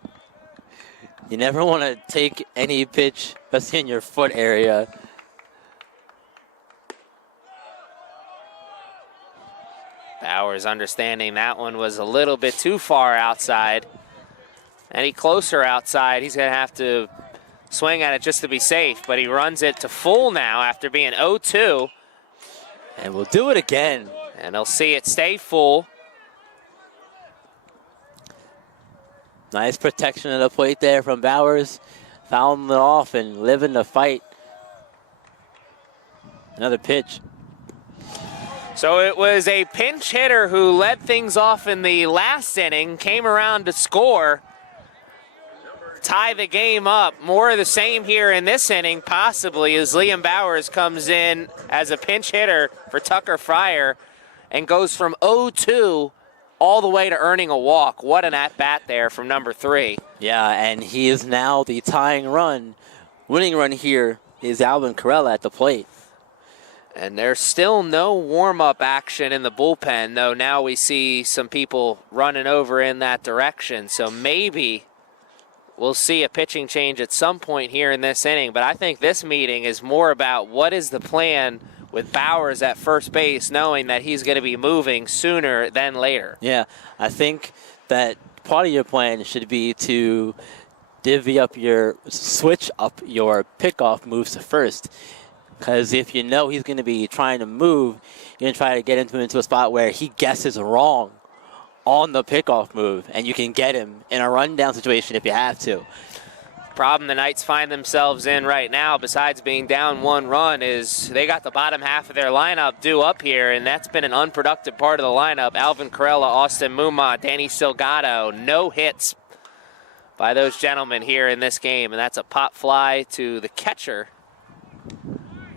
You never want to take any pitch, especially in your foot area. Bowers understanding that one was a little bit too far outside. Any closer outside, he's going to have to swing at it just to be safe, but he runs it to full now after being 0-2. And we'll do it again. And he'll see it stay full. Nice protection of the plate there from Bowers. Fouling it off and living the fight. Another pitch. So it was a pinch hitter who led things off in the last inning, came around to score, tie the game up. More of the same here in this inning, possibly, as Liam Bowers comes in as a pinch hitter for Tucker Fryer and goes from 0-2 all the way to earning a walk. What an at-bat there from number 3. Yeah, and he is now the tying run. Winning run here is Alvin Carrella at the plate. And there's still no warm-up action in the bullpen, though now we see some people running over in that direction. So maybe we'll see a pitching change at some point here in this inning. But I think this meeting is more about what is the plan with Bowers at first base, knowing that he's going to be moving sooner than later. Yeah, I think that part of your plan should be to switch up your pickoff moves to first. Because if you know he's going to be trying to move, you're going to try to get him into a spot where he guesses wrong on the pickoff move, and you can get him in a rundown situation if you have to. Problem the Knights find themselves in right now, besides being down 1 run, is they got the bottom half of their lineup due up here, and that's been an unproductive part of the lineup. Alvin Carrella, Austin Muma, Danny Silgado, no hits by those gentlemen here in this game, and that's a pop fly to the catcher.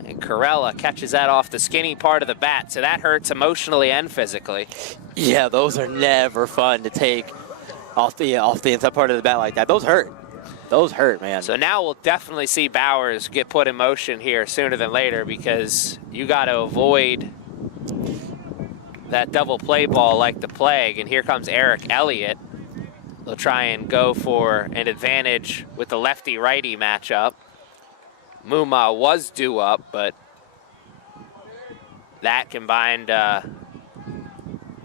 And Carrella catches that off the skinny part of the bat, so that hurts emotionally and physically. Yeah, those are never fun to take off the inside part of the bat like that. Those hurt. Those hurt, man. So now we'll definitely see Bowers get put in motion here sooner than later, because you got to avoid that double play ball like the plague. And here comes Eric Elliott. They'll try and go for an advantage with the lefty-righty matchup. Muma was due up, but that combined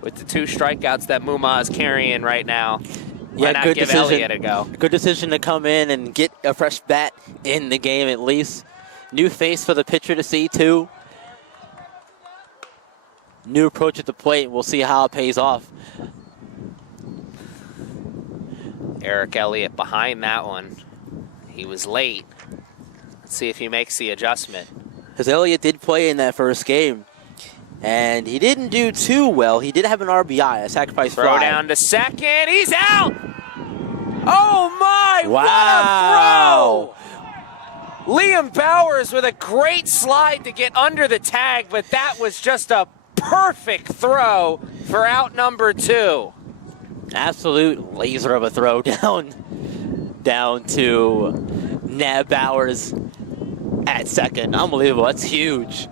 with the 2 strikeouts that Muma is carrying right now, why not give Elliott a go? Good decision to come in and get a fresh bat in the game at least. New face for the pitcher to see too. New approach at the plate. We'll see how it pays off. Eric Elliott behind that one. He was late. Let's see if he makes the adjustment. Because Elliott did play in that first game, and he didn't do too well. He did have an RBI, a sacrifice fly. Throw down to second. He's out. Oh, my. Wow. What a throw. Liam Bowers with a great slide to get under the tag, but that was just a perfect throw for out number 2. Absolute laser of a throw down to Nab Bowers at second. Unbelievable. That's huge.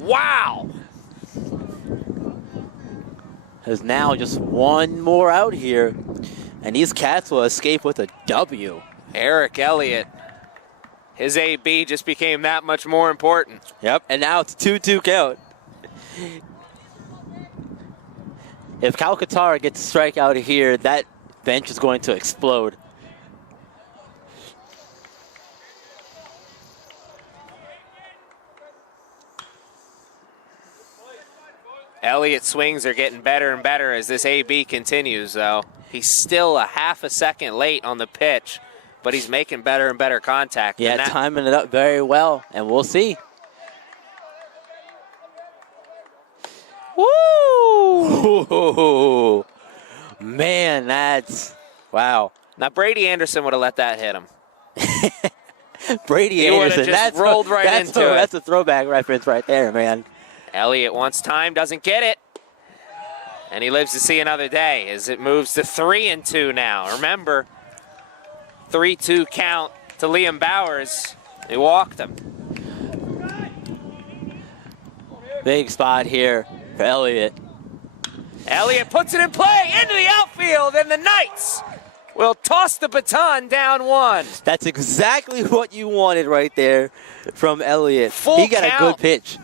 Wow. There's now just one more out here, and these Cats will escape with a W. Eric Elliott, his AB just became that much more important. Yep, and now it's a 2-2 count. If Calcaterra gets a strike out of here, that bench is going to explode. Elliott's swings are getting better and better as this AB continues, though. He's still a half a second late on the pitch, but he's making better and better contact. Yeah, timing it up very well, and we'll see. Woo! Man, that's wow. Now Brady Anderson would have let that hit him. Brady he Anderson, just rolled right into it. That's a throwback reference right there, man. Elliott wants time, doesn't get it. And he lives to see another day as it moves to 3-2 now. Remember, 3-2 count to Liam Bowers. He walked him. Big spot here for Elliott. Elliott puts it in play into the outfield, and the Knights will toss the baton down 1. That's exactly what you wanted right there from Elliott. Full he got count. a good pitch.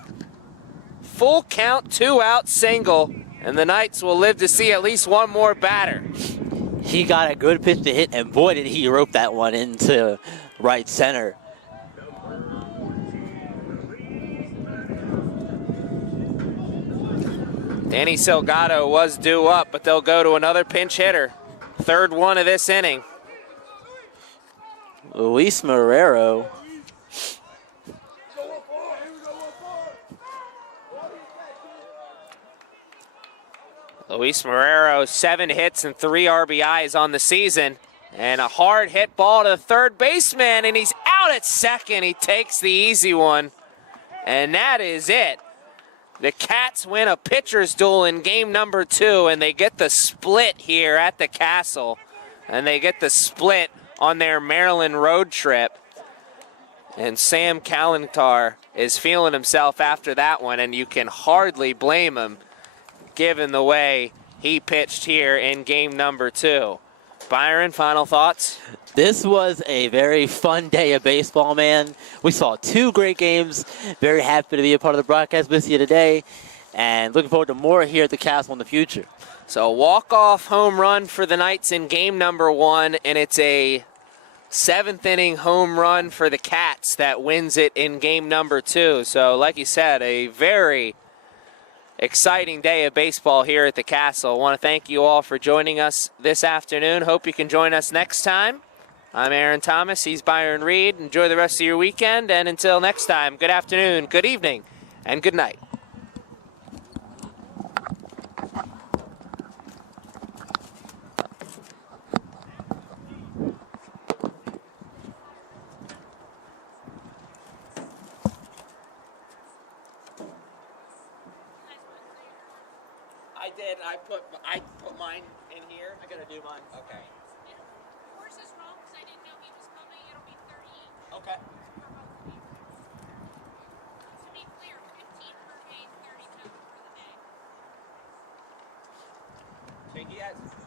Full count, 2-out single, and the Knights will live to see at least one more batter. He got a good pitch to hit, and boy, did he rope that one into right center. Danny Silgado was due up, but they'll go to another pinch hitter. 3rd one of this inning. Luis Marrero. Luis Marrero, 7 hits and 3 RBIs on the season. And a hard hit ball to the third baseman, and he's out at second. He takes the easy one, and that is it. The Cats win a pitcher's duel in game number 2, and they get the split here at the Castle. And they get the split on their Maryland road trip. And Sam Kalantar is feeling himself after that one, and you can hardly blame him given the way he pitched here in game number 2. Byron, final thoughts? This was a very fun day of baseball, man. We saw 2 great games. Very happy to be a part of the broadcast with you today, and looking forward to more here at the Castle in the future. So walk-off home run for the Knights in game number 1, and it's a 7th inning home run for the Cats that wins it in game number 2. So like you said, a very exciting day of baseball here at the Castle. I want to thank you all for joining us this afternoon. Hope you can join us next time. I'm Aaron Thomas. He's Byron Reed. Enjoy the rest of your weekend. And until next time, good afternoon, good evening, and good night. I put mine in here. I gotta do mine. Okay. Horse is wrong because I didn't know he was coming. It'll be 30 Okay. for both of you. To be clear, 15 per game, 30 total for the day. Thank you guys.